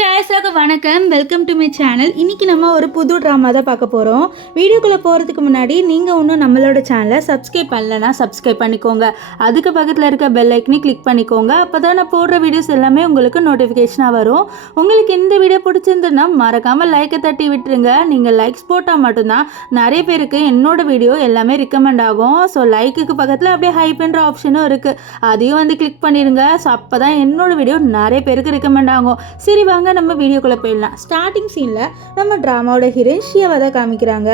Guys வணக்கம் welcome to my channel. இன்றைக்கி நம்ம ஒரு புது ட்ராமா தான் பார்க்க போகிறோம். வீடியோக்குள்ளே போகிறதுக்கு முன்னாடி நீங்கள் இன்னும் நம்மளோட சேனலை சப்ஸ்கிரைப் பண்ணலைன்னா சப்ஸ்கிரைப் பண்ணிக்கோங்க. அதுக்கு பக்கத்தில் இருக்க பெல் ஐக்கனை கிளிக் பண்ணிக்கோங்க. அப்போ தான் நான் போடுற வீடியோஸ் எல்லாமே உங்களுக்கு நோட்டிஃபிகேஷனாக வரும். உங்களுக்கு இந்த வீடியோ பிடிச்சிருந்துன்னா மறக்காமல் லைக்கை தட்டி விட்டுருங்க. நீங்கள் லைக்ஸ் போட்டால் மட்டும்தான் நிறைய பேருக்கு என்னோட வீடியோ எல்லாமே ரெக்கமெண்ட் ஆகும். ஸோ லைக்குக்கு பக்கத்தில் அப்படியே ஹைப்ன்ற ஆப்ஷனும் இருக்குது, அதையும் வந்து கிளிக் பண்ணிடுங்க. ஸோ அப்போ தான் என்னோட வீடியோ நிறைய பேருக்கு ரெக்கமெண்ட் ஆகும். சரி வாங்க நம்ம வீடியோக்குள்ளே போயிடலாம். ஸ்டார்டிங் சீனில் நம்ம ட்ராமாவோட ஹீரோயின் ஷியாவை தான் காமிக்கிறாங்க.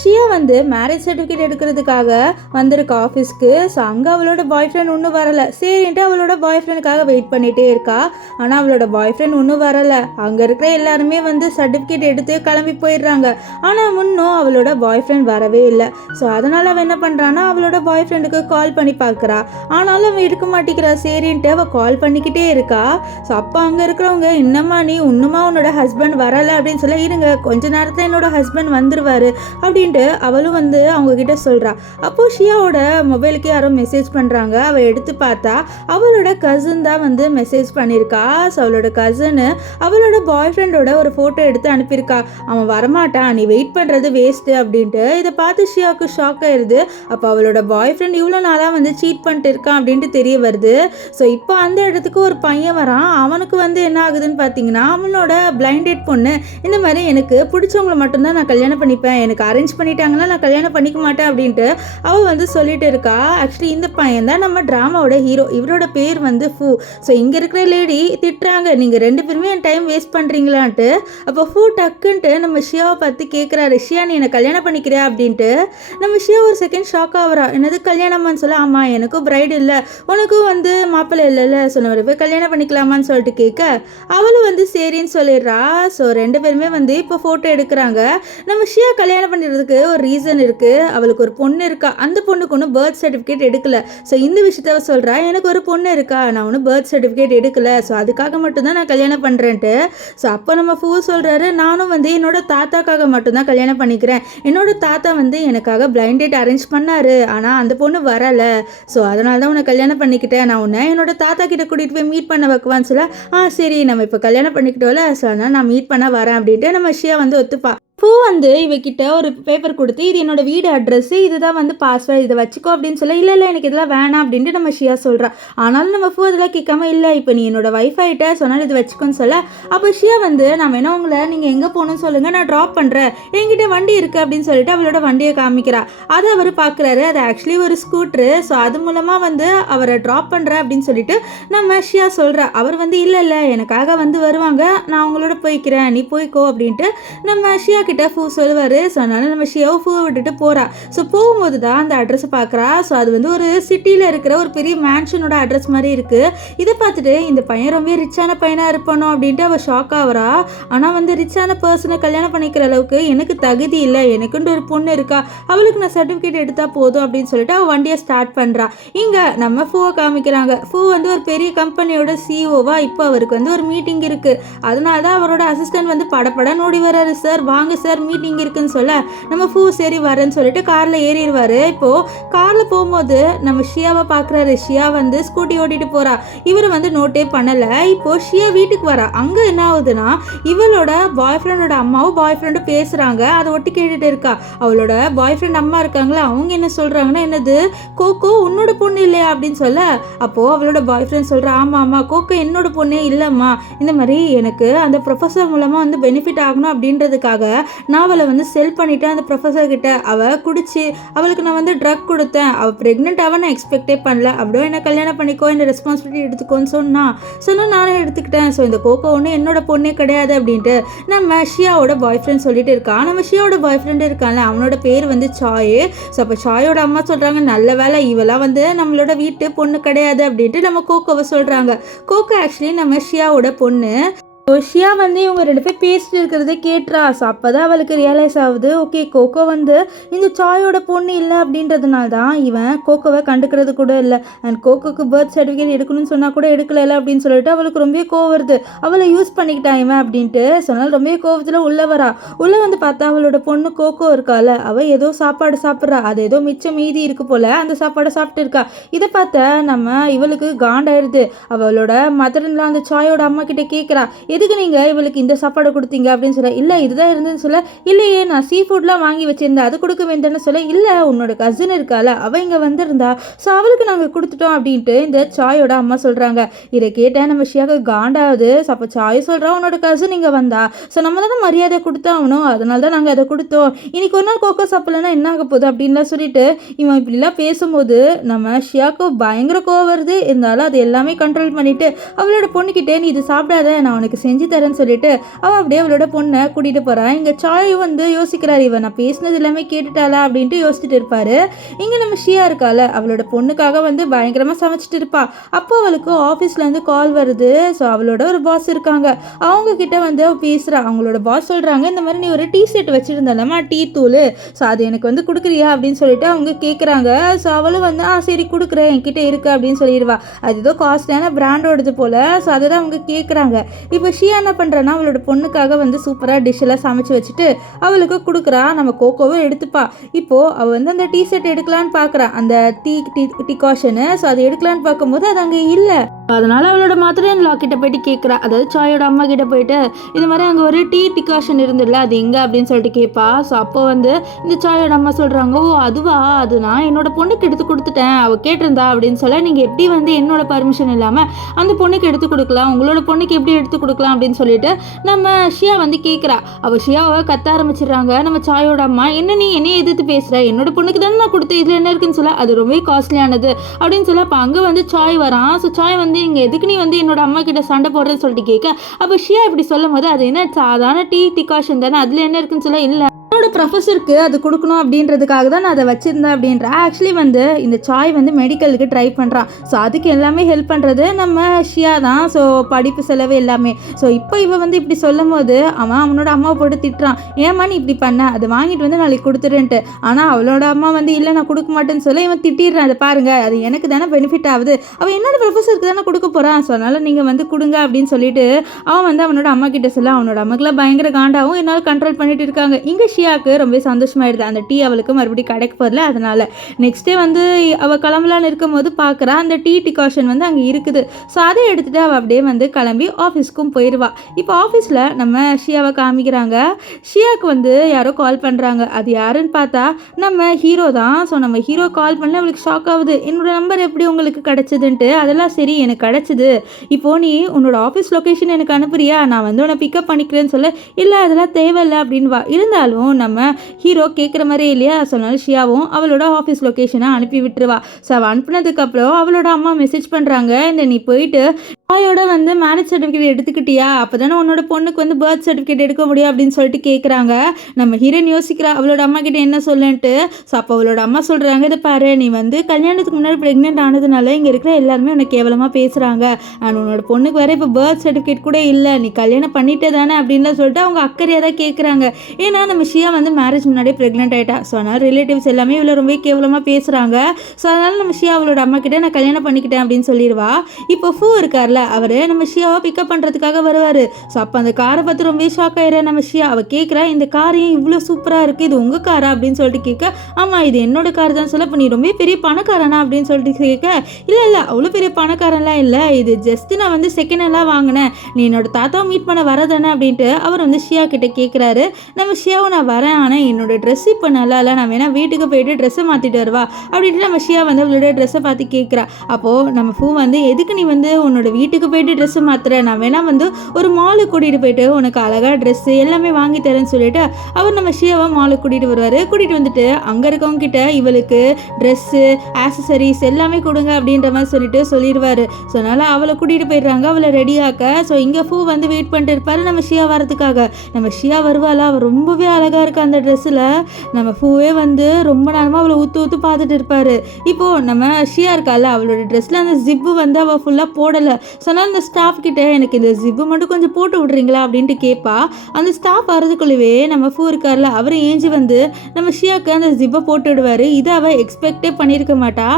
ஷியா வந்து மேரேஜ் சர்டிஃபிகேட் எடுக்கிறதுக்காக வந்திருக்க ஆஃபீஸ்க்கு. ஸோ அங்கே அவளோட பாய் ஃப்ரெண்ட் ஒன்றும் வரலை. சரின்ட்டு அவளோட பாய் ஃப்ரெண்டுக்காக வெயிட் பண்ணிகிட்டே இருக்கா. ஆனால் அவளோட பாய் ஃப்ரெண்ட் ஒன்றும் வரலை. அங்கே இருக்கிற எல்லாருமே வந்து சர்டிஃபிகேட் எடுத்து கிளம்பி போயிடுறாங்க. ஆனால் முன்னும் அவளோட பாய் ஃப்ரெண்ட் வரவே இல்லை. ஸோ அதனால் அவள் என்ன பண்ணுறான்னா அவளோட பாய் ஃப்ரெண்டுக்கு கால் பண்ணி பார்க்குறா. ஆனாலும் அவன் எடுக்க மாட்டேங்கிறா. சரின்ட்டு அவள் கால் பண்ணிக்கிட்டே இருக்கா. ஸோ அப்போ அங்கே இருக்கிறவங்க என்னம்மா நீ இன்னுமா உன்னோட ஹஸ்பண்ட் வரலை அப்படின்னு சொல்ல, இருங்க கொஞ்ச நேரத்தில் என்னோட ஹஸ்பண்ட் வந்துருவாரு அப்படின்ட்டு அவளும் வந்து அவங்கக்கிட்ட சொல்கிறா. அப்போது ஷியாவோட மொபைலுக்கு யாரோ மெசேஜ் பண்ணுறாங்க. அவள் எடுத்து பார்த்தா அவளோட கசின் தான் வந்து மெசேஜ் பண்ணியிருக்கா. ஸோ அவளோட கசின்னு அவளோட பாய் ஃப்ரெண்டோட ஒரு ஃபோட்டோ எடுத்து அனுப்பியிருக்கா. அவன் வரமாட்டான், நீ வெயிட் பண்ணுறது வேஸ்ட்டு அப்படின்ட்டு. இதை பார்த்து ஷியாவுக்கு ஷாக் ஆயிடுது. அப்போ அவளோட பாய் ஃப்ரெண்ட் இவ்வளோ நாளாக வந்து சீட் பண்ணிட்டு இருக்கான் அப்படின்ட்டு தெரிய வருது. ஸோ இப்போ அந்த இடத்துக்கு ஒரு பையன் வரான். அவனுக்கு வந்து என்ன ஆகுதுன்னு பார்த்தீங்கன்னா அவனோட பிளைண்டட் பொண்ணு இந்த மாதிரி எனக்கு பிடிச்சவங்களை மட்டும்தான் நான் கல்யாணம் பண்ணிப்பேன், எனக்கு அரேஞ்ச் பண்ணிட்டாங்கன்னா நான் கல்யாணம் பண்ணிக்க மாட்டேன் அப்படின்ட்டு அவள் வந்து சொல்லிட்டு இருக்கா. ஆக்சுவலி இந்த பையன் தான் நம்ம ட்ராமாவோட ஹீரோ. இவரோட பேர் வந்து ஃபூ. ஸோ இங்கே இருக்கிற லேடி திட்டுறாங்க, நீங்கள் ரெண்டு பேருமே என் டைம் வேஸ்ட் பண்ணுறீங்களான்ட்டு. அப்போ ஃபூ டக்குன்ட்டு நம்ம ஷியாவை பார்த்து கேட்குறாரு, ஷியா நீ என்னை கல்யாணம் பண்ணிக்கிறியா அப்படின்ட்டு. நம்ம ஷியா ஒரு செகண்ட் ஷாக் ஆகிறா. என்னது கல்யாணமான்னு சொல்ல, ஆமாம் எனக்கும் பிரைடு இல்லை உனக்கும் வந்து மாப்பிள்ளை இல்லைல்ல, சொன்ன போய் கல்யாணம் பண்ணிக்கலாமான்னு சொல்லிட்டு கேட்க அவளும் வந்து சரின்னு சொல்லிடுறா. ஸோ ரெண்டு பேருமே வந்து இப்போ ஃபோட்டோ எடுக்கிறாங்க. நம்ம ஷியா கல்யாணம் பண்ணுறதுக்கு ஒரு ரீசன் இருக்குது. அவளுக்கு ஒரு பொண்ணு இருக்கா. அந்த பொண்ணுக்கு ஒன்றும் பர்த் சர்டிஃபிகேட் எடுக்கல. ஸோ இந்த விஷயத்த சொல்கிறா, எனக்கு ஒரு பொண்ணு இருக்கா, நான் ஒன்றும் பர்த் சர்டிஃபிகேட் எடுக்கல, ஸோ அதுக்காக மட்டும்தான் நான் கல்யாணம் பண்ணுறேன்ட்டு. ஸோ அப்போ நம்ம ஃபூ சொல்கிறாரு, நானும் வந்து என்னோட தாத்தாக்காக மட்டும்தான் கல்யாணம் பண்ணிக்கிறேன். என்னோட தாத்தா வந்து எனக்காக பிளைண்ட் டேட் அரேஞ்ச் பண்ணார், ஆனால் அந்த பொண்ணு வரலை. ஸோ அதனால தான் உன்னை கல்யாணம் பண்ணிக்கிட்டேன். நான் உன்னை என்னோட தாத்தா கிட்ட கூட்டிகிட்டு போய் மீட் பண்ண வைக்குவான்னு சொல்ல, சரி நம்ம இப்போ கல்யாணம் பண்ணிக்கிட்டோம்ல, ஸோ அதனால் நான் மீட் பண்ண வரேன் அப்படின்ட்டு நம்ம ஷியா வந்து ஒத்துப்பா. பூ வந்து இவகிட்ட ஒரு பேப்பர் கொடுத்து இது என்னோட வீடு அட்ரஸ், இதுதான் வந்து பாஸ்வேர்டு, இதை வச்சுக்கோ அப்படின்னு சொல்ல, இல்லை எனக்கு இதெல்லாம் வேணாம் அப்படின்ட்டு நம்ம ஷியா சொல்கிறா. ஆனாலும் நம்ம பூ அதெல்லாம் கேட்காம, இல்லை இப்போ நீ என்னோட வைஃப் ஆகிட்ட, சொன்னால் இது வச்சுக்கோன்னு சொல்ல. அப்போ ஷியா வந்து நான் வேணா உங்களை நீங்கள் எங்கே போகணும்னு சொல்லுங்கள், நான் ட்ராப் பண்ணுறேன், என்கிட்ட வண்டி இருக்குது அப்படின்னு சொல்லிட்டு அவளோட வண்டியை காமிக்கிறா. அதை அவர் பார்க்குறாரு. அது ஆக்சுவலி ஒரு ஸ்கூட்ரு. ஸோ அது மூலமாக வந்து அவரை ட்ராப் பண்ணுறேன் அப்படின்னு சொல்லிட்டு நம்ம ஷியா சொல்கிறா. அவர் வந்து இல்லை எனக்காக வந்து வருவாங்க, நான் அவங்களோட போய்க்கிறேன், நீ போய்க்கோ அப்படின்ட்டு நம்ம ஷியா கிட்ட ஃபூ சொல்லுவார். ஸோ அதனால் நம்ம ஷியாவை ஃபூவை விட்டுட்டு போகிறா. ஸோ போகும்போது தான் அந்த அட்ரஸை பார்க்குறா. ஸோ அது வந்து ஒரு சிட்டியில் இருக்கிற ஒரு பெரிய மேன்ஷனோட அட்ரஸ் மாதிரி இருக்குது. இதை பார்த்துட்டு இந்த பையன் ரொம்ப ரிச்சான பையனாக இருப்பானோ அப்படின்ட்டு அவள் ஷாக் ஆகிறா. ஆனால் வந்து ரிச்சான பர்சனை கல்யாணம் பண்ணிக்கிற அளவுக்கு எனக்கு தகுதி இல்லை, எனக்குன்ட்டு ஒரு பொண்ணு இருக்கா, அவளுக்கு நான் சர்டிஃபிகேட் எடுத்தால் போதும் அப்படின்னு சொல்லிட்டு அவள் வண்டியை ஸ்டார்ட் பண்ணுறா. இங்கே நம்ம ஃபூவை காமிக்கிறாங்க. ஃபூ வந்து ஒரு பெரிய கம்பெனியோட சிஇஓவா. இப்போ அவருக்கு வந்து ஒரு மீட்டிங் இருக்குது. அதனால தான் அவரோட அசிஸ்டன்ட் வந்து படப்படன்னு ஓடி வர்றாரு. சார் வாங்க சார் மீட்டிங் இருக்குன்னு சொல்ல நம்ம ஃபூ சரி வரேன்னு சொல்லிட்டு காரில் ஏறிடுவார். இப்போது காரில் போகும்போது நம்ம ஷியாவை பார்க்குறாரு. ஷியா வந்து ஸ்கூட்டி ஓட்டிட்டு போகிறா. இவர் வந்து நோட்டே பண்ணலை. இப்போது ஷியா வீட்டுக்கு வரா. அங்கே என்ன ஆகுதுன்னா இவளோட பாய் ஃப்ரெண்டோட அம்மாவும் பாய் ஃப்ரெண்டும் பேசுகிறாங்க. அதை ஒட்டி கேட்டுட்டு இருக்கா. அவளோட பாய் ஃப்ரெண்ட் அம்மா இருக்காங்களா, அவங்க என்ன சொல்கிறாங்கன்னா, என்னது கோகோ உன்னோட பொண்ணு இல்லையா அப்படின்னு சொல்ல, அப்போது அவளோட பாய் ஃப்ரெண்ட் சொல்கிறா, ஆமாம் கோகோ என்னோட பொண்ணே இல்லைம்மா, இந்த மாதிரி எனக்கு அந்த ப்ரொஃபஸர் மூலமாக வந்து பெனிஃபிட் ஆகணும் அப்படின்றதுக்காக நான் அவளை வந்து செல் பண்ணிவிட்டேன் அந்த ப்ரொஃபஸர்கிட்ட. அவள் குடிச்சு அவளுக்கு நான் வந்து ட்ரக் கொடுத்தேன், அவள் ப்ரெக்னென்ட் அவன் நான் எக்ஸ்பெக்டே பண்ணல, அப்படியே என்ன கல்யாணம் பண்ணிக்கோ, என்ன ரெஸ்பான்சிபிலிட்டி எடுத்துக்கோன்னு சொன்னால் நானே எடுத்துக்கிட்டேன். ஸோ இந்த கோகோ ஒன்று என்னோட பொண்ணே கிடையாது அப்படின்ட்டு நம்ம ஷியாவோட பாய் ஃப்ரெண்ட் சொல்லிட்டு இருக்கான். நம்ம ஷியாவோட பாய் ஃப்ரெண்டு இருக்கான்ல, அவனோட பேர் வந்து சாய். ஸோ அப்போ சாயோட அம்மா சொல்கிறாங்க, நல்ல வேலை இவெல்லாம் வந்து நம்மளோட வீட்டு பொண்ணு கிடையாது அப்படின்ட்டு நம்ம கோகோவை சொல்கிறாங்க. கோகோ ஆக்சுவலி நம்ம ஷியாவோட பொண்ணு. ஷியா வந்து இவங்க ரெண்டு பேர் பேசிட்டு இருக்கிறதே கேட்டுறா. ஸோ அப்போ தான் அவளுக்கு ரியலைஸ் ஆகுது, ஓகே கோகோ வந்து இந்த சாயோட பொண்ணு இல்லை அப்படின்றதுனால தான் இவன் கோகோவை கண்டுக்கிறது கூட இல்லை. அண்ட் கோகோக்கு பர்த் சர்டிஃபிகேட் எடுக்கணும்னு சொன்னால் கூட எடுக்கல அப்படின்னு சொல்லிட்டு அவளுக்கு ரொம்ப கோவம் வருது. அவளை யூஸ் பண்ணிக்கிட்டான் இவன் அப்படின்ட்டு சொன்னால் ரொம்ப கோவத்தில் உள்ளே வரா. உள்ளே வந்து பார்த்தா அவளோட பொண்ணு கோகோ இருக்கால, அவள் ஏதோ சாப்பாடு சாப்பிட்றா. அது ஏதோ மிச்சம் மீதி இருக்கு போல், அந்த சாப்பாடை சாப்பிட்டு இருக்கா. இதை பார்த்தா நம்ம இவளுக்கு காண்டாயிடுது. அவளோட மதர்லாம் அந்த சாயோட அம்மா கிட்ட கேட்குறா, எதுக்கு நீங்கள் இவளுக்கு இந்த சாப்பாடு கொடுத்தீங்க அப்படின்னு சொல்ல, இல்லை இதுதான் இருந்ததுன்னு சொல்ல, இல்லையே நான் சீ ஃபுட்லாம் வாங்கி வச்சிருந்தேன் அது கொடுக்க வேண்டாம்னு சொல்ல, இல்லை உன்னோட கசின் இருக்கால அவள் இங்கே வந்திருந்தா ஸோ அவளுக்கு நாங்கள் கொடுத்துட்டோம் அப்படின்ட்டு இந்த சாயோட அம்மா சொல்கிறாங்க. இதை கேட்டேன் நம்ம ஷியாக்கு காண்டாவது. ஸோ அப்போ சாய் சொல்கிறா உன்னோட கசின் இங்கே வந்தா ஸோ நம்ம தானே மரியாதை கொடுத்தாகணும், அதனால தான் நாங்கள் அதை கொடுத்தோம், இன்னைக்கு ஒரு நாள் கோகோ சாப்பிடலன்னா என்ன ஆக போகுது அப்படின்லாம் சொல்லிட்டு இவன் இப்படிலாம் பேசும்போது நம்ம ஷியாக்கு பயங்கர கோவம் வருது. இருந்தாலும் அது எல்லாமே கண்ட்ரோல் பண்ணிட்டு அவளோட பொண்ணுக்கிட்டே நீ இது சாப்பிடாத நான் உனக்கு செஞ்சு தரேன்னு சொல்லிட்டு அவள் அப்படியே அவளோட பொண்ணை கூட்டிகிட்டு போகிறான். இங்கே சாயும் வந்து யோசிக்கிறாரு, இவன் நான் பேசினது எல்லாமே கேட்டுட்டாளா அப்படின்ட்டு யோசிச்சுட்டு இருப்பாரு. இங்கே நம்ம ஷியா இருக்கால அவளோட பொண்ணுக்காக வந்து பயங்கரமாக சமைச்சிட்டு இருப்பா. அப்போ அவளுக்கு ஆஃபீஸ்லேருந்து கால் வருது. ஸோ அவளோட ஒரு பாஸ் இருக்காங்க, அவங்க கிட்ட வந்து பேசுகிறா. அவங்களோட பாஸ் சொல்கிறாங்க இந்த மாதிரி நீ ஒரு டீ செட் வச்சுருந்தாலம்மா டீ தூள், ஸோ அது எனக்கு வந்து கொடுக்குறியா அப்படின்னு சொல்லிட்டு அவங்க கேட்குறாங்க. ஸோ அவளும் வந்து சரி கொடுக்குறேன் என்கிட்ட இருக்கு அப்படின்னு சொல்லிடுவா. அது ஏதோ காஸ்ட்லியான பிராண்டோடது போல். ஸோ அதை தான் அவங்க கேட்குறாங்க. இப்போ ஷியா என்ன பண்ணுறான்னா அவளோட பொண்ணுக்காக வந்து சூப்பராக டிஷ்ஷெல்லாம் சமைச்சு வச்சுட்டு அவளுக்கு கொடுக்குறா. நம்ம கோகோவும் எடுத்துப்பா. இப்போது அவள் வந்து அந்த டீ செட் எடுக்கலான்னு பார்க்குறா, அந்த டிகாஷனு. ஸோ அதை எடுக்கலான்னு பார்க்கும்போது அது அங்கே இல்லை. அதனால அவளோட மாத்திரையன் லா கிட்ட போயிட்டு கேட்குறா, அதாவது சாயோட அம்மா கிட்ட போயிட்டு இது மாதிரி அங்கே ஒரு டீ டிகாஷன் இருந்துல்ல அது எங்கே அப்படின்னு சொல்லிட்டு கேட்பா. ஸோ அப்போ வந்து இந்த சாயோட அம்மா சொல்கிறாங்க, ஓ அதுவா, அது நான் என்னோட பொண்ணுக்கு எடுத்து கொடுத்துட்டேன், அவள் கேட்டிருந்தா அப்படின்னு சொல்ல, நீங்கள் எப்படி வந்து என்னோட பர்மிஷன் இல்லாமல் அந்த பொண்ணுக்கு எடுத்து கொடுக்கலாம், உங்களோட பொண்ணுக்கு எப்படி எடுத்து கொடுக்கலாம் அப்படின்னு சொல்லிட்டு நம்ம ஷியா வந்து கேட்குறா. அவள் ஷியாவை கத்த ஆரம்பிச்சிடுறாங்க. நம்ம சாயோட அம்மா, என்ன நீ என்னைய எதிர்த்து பேசுகிற, என்னோட பொண்ணுக்கு தானே நான் கொடுத்தேன், இதில் என்ன இருக்குன்னு சொல்ல, அது ரொம்ப காஸ்ட்லியானது அப்படின்னு சொல்ல. அப்போ அங்கே வந்து சாய் வரான். ஸோ சாய் வந்து இங்கே எதுக்கு நீ வந்து என்னோட அம்மா கிட்ட சண்டை போடுறேன்னு சொல்லிட்டு கேட்க, அப்போ ஷியா இப்படி சொல்லும் போது அது என்ன சாதாரண டீ டிகாஷன் தானே, அதில் என்ன இருக்குன்னு சொல்ல, இல்லை என்னோட ப்ரொஃபஸருக்கு அது கொடுக்கணும் அப்படின்றதுக்காக தான் நான் அதை வச்சுருந்தேன் அப்படின்ற. ஆக்சுவலி வந்து இந்த சாய் வந்து மெடிக்கலுக்கு ட்ரை பண்ணுறான். ஸோ அதுக்கு எல்லாமே ஹெல்ப் பண்ணுறது நம்ம ஷியா தான். ஸோ படிப்பு செலவு எல்லாமே. ஸோ இப்போ இவன் வந்து இப்படி சொல்லும் போது அவனோட அம்மாவை போட்டு திட்டுறான், ஏம்மா நீ இப்படி பண்ண, அதை வாங்கிட்டு வந்து நாளைக்கு கொடுத்துருன்ட்டு. ஆனால் அவளோட அம்மா வந்து இல்லை நான் கொடுக்க மாட்டேன்னு சொல்ல இவன் திட்டிடுறான், அதை பாருங்க அது எனக்கு தானே பெனிஃபிட் ஆகுது, அவன் என்னோட ப்ரொஃபஸருக்கு தானே கொடுக்க போகிறான், ஸோ அதனால் நீங்கள் வந்து கொடுங்க அப்படின்னு சொல்லிட்டு அவன் வந்து அவனோட அம்மா கிட்ட சொல்ல, அவனோட அம்மாக்கெல்லாம் பயங்கர காண்டாகவும் என்னால் கண்ட்ரோல் பண்ணிட்டு இருக்காங்க. இங்கே ஷியாவுக்கு ரொம்ப சந்தோஷமாயிடுது, அந்த டீ அவளுக்கு மறுபடியும் கிடைக்க போதில்ல. அதனால நெக்ஸ்ட் டே வந்து அவள் கிளம்பலான்னு இருக்கும் போது பார்க்குறா அந்த டீ டிகாஷன் வந்து அங்கே இருக்குது. ஸோ அதை எடுத்துகிட்டு அவள் அப்படியே வந்து கிளம்பி ஆஃபீஸ்க்கும் போயிடுவா. இப்போ ஆஃபீஸில் நம்ம ஷியாவை காமிக்கிறாங்க. ஷியாவுக்கு வந்து யாரோ கால் பண்ணுறாங்க. அது யாருன்னு பார்த்தா நம்ம ஹீரோ தான். ஸோ நம்ம ஹீரோ கால் பண்ணல, அவளுக்கு ஷாக் ஆகுது, என்னோட நம்பர் எப்படி உங்களுக்கு கிடச்சிதுன்ட்டு. அதெல்லாம் சரி எனக்கு கிடச்சிது, இப்போ நீ உன்னோட ஆஃபீஸ் லொக்கேஷன் எனக்கு அனுப்புறியா, நான் வந்து உன்னை பிக்கப் பண்ணிக்கிறேன்னு சொல்ல, இல்லை அதெல்லாம் தேவையில்லை அப்படின்வா. இருந்தாலும் நம்ம ஹீரோ கேட்குற மாதிரியே இல்லையா, சொன்னாலும் ஷியாவும் அவளோட ஆஃபீஸ் லொக்கேஷனை அனுப்பி விட்டுருவா. ஸோ அவள் அனுப்புனதுக்கப்புறம் அவளோட அம்மா மெசேஜ் பண்ணுறாங்க, இந்த நீ போயிட்டு தாயோட வந்து மேரேஜ் சர்டிஃபிகேட் எடுத்துக்கிட்டியா, அப்போ தானே உன்னோட பொண்ணுக்கு வந்து பர்த் சர்டிஃபிகேட் எடுக்க முடியும் அப்படின்னு சொல்லிட்டு கேட்குறாங்க. நம்ம ஹீரோயின் யோசிக்கிறா அவளோட அம்மா கிட்ட என்ன சொல்லுன்ட்டு. ஸோ அப்போ அவளோட அம்மா சொல்கிறாங்க, இதை பாரு நீ வந்து கல்யாணத்துக்கு முன்னாடி ப்ரெக்னென்ட் ஆனதுனால இங்கே இருக்கிற எல்லாருமே உனக்கு கேவலமாக பேசுகிறாங்க, அண்ட் உன்னோட பொண்ணுக்கு வேறு இப்போ பர்த் சர்டிஃபிகேட் கூட இல்லை, நீ கல்யாணம் பண்ணிட்டே தானே அப்படின்னு சொல்லிட்டு அவங்க அக்கறையாக தான் கேட்குறாங்க. ஏன்னா நம்ம ஷியா வந்து மேரேஜ் முன்னாடியே ப்ரெக்னென்ட் ஆகிட்டா. ஸோ அதனால் ரிலேட்டிவ்ஸ் எல்லாமே இவ்வளோ ரொம்ப கேவலமாக பேசுகிறாங்க. ஸோ அதனால் நம்ம ஷியா அவளோட அம்மா கிட்டே நான் கல்யாணம் பண்ணிக்கிட்டேன் அப்படின்னு சொல்லிடுவா. இப்போ ஃபூ இருக்கார்ல அவர் நம்ம ஷியாவை பிக்கப் பண்ணுறதுக்காக வருவார். ஸோ அப்போ அந்த காரை பார்த்து ரொம்ப ஷாக் ஆயிடுறா நம்ம ஷியா. அவள் கேட்குறா, இந்த கார் ஏன் இவ்வளோ சூப்பராக இருக்குது, இது உங்கள் காரா அப்படின்னு சொல்லிட்டு கேட்க, ஆமாம் இது என்னோட கார் தான் சொல்ல, இப்போ நீ ரொம்ப பெரிய பணக்காரனா அப்படின்னு சொல்லிட்டு கேட்க, இல்லை அவ்வளோ பெரிய பணக்காரன்லாம் இல்லை, இது ஜஸ்ட் நான் வந்து செகண்ட் ஹேண்டாக வாங்கினேன், நீ என்னோட தாத்தாவை மீட் பண்ண வரதானே அப்படின்ட்டு அவர் வந்து ஷியா கிட்ட கேட்குறாரு. நம்ம ஷியாவை நான் வரேன், ஆனால் என்னோட ட்ரெஸ் இப்போ நல்லா இல்லை, நான் வேணா வீட்டுக்கு போயிட்டு ட்ரெஸ்ஸை மாற்றிட்டு வருவா அப்படின்ட்டு நம்ம ஷியா வந்து அவளோட ட்ரெஸ்ஸை பார்த்து கேட்குறா. அப்போது நம்ம ஃபூ வந்து எதுக்கு நீ வந்து உன்னோட வீட்டுக்கு போயிட்டு ட்ரெஸ்ஸு மாற்றுறேன், நான் வேணா வந்து ஒரு மாலுக்கு கூட்டிகிட்டு போயிட்டு உனக்கு அழகாக ட்ரெஸ்ஸு எல்லாமே வாங்கி தரேன்னு சொல்லிட்டு அவர் நம்ம ஷியாவை மாலுக்கு கூட்டிகிட்டு வருவார். கூட்டிகிட்டு வந்துட்டு அங்கே இருக்கவங்க கிட்ட இவளுக்கு ட்ரெஸ்ஸு ஆக்சசரிஸ் எல்லாமே கொடுங்க அப்படின்ற மாதிரி சொல்லிடுவார். ஸோ அதனால் அவளை கூட்டிகிட்டு போயிடுறாங்க, அவளை ரெடியாக்க. ஸோ இங்கே ஃபூ வந்து வெயிட் பண்ணிட்டு இருப்பார் நம்ம ஷியா வரதுக்காக. நம்ம ஷியா வருவாள், அவள் ரொம்பவே அழகாக இருக்கா அந்த ட்ரெஸ்ஸில். நம்ம ஃபூவே வந்து ரொம்ப நேரமாக அவளை ஊற்று பார்த்துட்டு இருப்பார். இப்போது நம்ம ஷியா இருக்கால அவளோட ட்ரெஸ்ஸில் அந்த ஜிப்பு வந்து அவள் ஃபுல்லாக போடலை. ஸோ அதனால் அந்த ஸ்டாஃப் கிட்ட எனக்கு இந்த ஜிப்பு மட்டும் கொஞ்சம் போட்டு விட்றீங்களா அப்படின்ட்டு கேட்பா. அந்த ஸ்டாஃப் வரதுக்குள்ளவே நம்ம ஃபூ இருக்கார்ல அவர் ஏஞ்சி வந்து நம்ம ஷியாவுக்கு அந்த ஜிப்பை போட்டு விடுவார். இதை அவள் எக்ஸ்பெக்டே பண்ணியிருக்க மாட்டா.